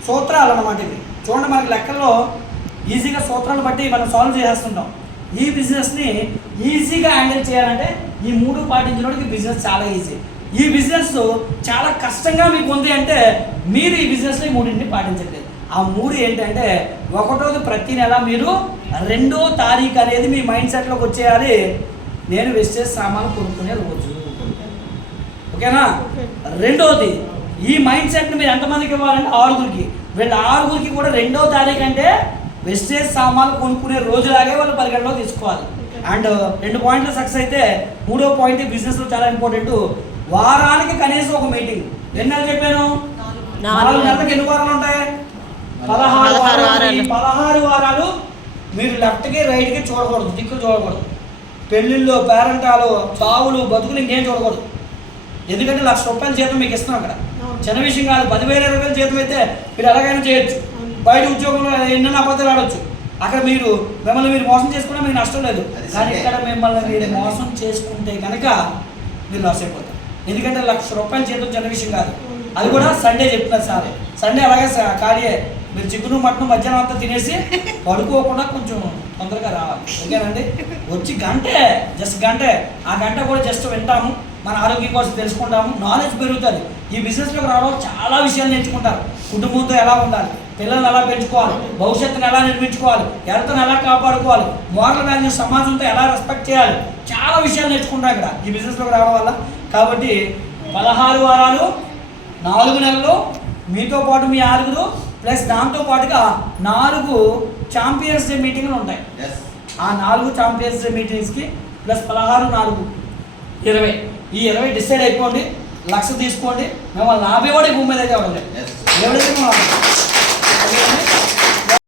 సూత్రాలు అన్నమాట. ఇవి చూడండి, మనకి లెక్కల్లో ఈజీగా సూత్రాలు బట్టి మనం సాల్వ్ చేసేస్తుంటాం. ఈ బిజినెస్ని ఈజీగా హ్యాండిల్ చేయాలంటే ఈ 3 పాటించడానికి బిజినెస్ చాలా ఈజీ. ఈ బిజినెస్ చాలా కష్టంగా మీకు ఉంది అంటే మీరు ఈ బిజినెస్లో ఈ 3ని పాటించట్లేదు. ఆ 3 ఏంటంటే, ఒకటోది ప్రతి నెల మీరు 2వ తారీఖు అనేది మీ మైండ్ సెట్లోకి వచ్చేయాలి. నేను వెస్టేజ్ సామాన్లు కొనుక్కునే రోజు. ఓకేనా? 2వది ఈ మైండ్ సెట్ని మీరు ఎంతమందికి ఇవ్వాలంటే 6గురికి. వీళ్ళ 6గురికి కూడా 2వ తారీఖు అంటే వెస్టేజ్ సామాన్లు కొనుక్కునే రోజులాగే వాళ్ళు పరిగణలో తీసుకోవాలి. అండ్ 2 పాయింట్లు సక్సెస్ అయితే 3వ పాయింట్ బిజినెస్లో చాలా ఇంపార్టెంట్. వారానికి కనీసం ఒక మీటింగ్. ఎన్ని నెలలు చెప్పాను? 4 నెలలకు ఎన్ని వారాలు ఉంటాయి? 16 వారాలు. ఈ 16 వారాలు మీరు లెఫ్ట్కి రైట్కి చూడకూడదు, దిక్కులు చూడకూడదు. పెళ్ళిళ్ళు, పేరంటాలు, చావులు, బతుకులు ఇంకేం చూడకూడదు. ఎందుకంటే ₹1,00,000 జీతం మీకు ఇస్తున్నాం అక్కడ. చిన్న విషయం కాదు. 10,000 20,000 జీతం అయితే మీరు ఎలాగైనా చేయొచ్చు. బయట ఉద్యోగంలో ఎన్నెన్న అబద్ధాలు ఆడొచ్చు. అక్కడ మిమ్మల్ని మీరు మోసం చేసుకున్నా మీకు నష్టం లేదు. కానీ ఇక్కడ మిమ్మల్ని మీరు మోసం చేసుకుంటే కనుక మీరు లాస్ అయిపోతారు. ఎందుకంటే ₹1,00,000 జీతం చిన్న విషయం కాదు. అది కూడా సండే చెప్తున్నారు సార్. సండే అలాగే ఖాళీయే. మీరు చికెను మటన్ మధ్యాహ్నం అంతా తినేసి పడుకోకుండా కొంచెం తొందరగా రావాలి. ఓకేనండి? వచ్చి జస్ట్ గంటే. ఆ గంట కూడా జస్ట్ వింటాము, మన ఆరోగ్యం కోసం తెలుసుకుంటాము, నాలెడ్జ్ పెరుగుతుంది. ఈ బిజినెస్లోకి రావడం చాలా విషయాలు నేర్చుకుంటారు. కుటుంబంతో ఎలా ఉండాలి, పిల్లల్ని ఎలా పెంచుకోవాలి, భవిష్యత్తును ఎలా నిర్మించుకోవాలి, హెల్త్ని ఎలా కాపాడుకోవాలి, మోరల్ వాల్యూస్, సమాజంతో ఎలా రెస్పెక్ట్ చేయాలి, చాలా విషయాలు నేర్చుకుంటాం ఇక్కడ ఈ బిజినెస్లోకి రావడం వల్ల. కాబట్టి 16 వారాలు 4 నెలలు మీతో పాటు మీ 6 ప్లస్ దాంతో పాటుగా 4 ఛాంపియన్స్ డే మీటింగ్లు ఉంటాయి. ఆ 4 ఛాంపియన్స్ డే మీటింగ్స్కి ప్లస్ 16 4 20. ఈ 20 డిసైడ్ అయిపోండి, 1,00,000 తీసుకోండి. మిమ్మల్ని 50 భూమి మీద అయితే ఎవరైతే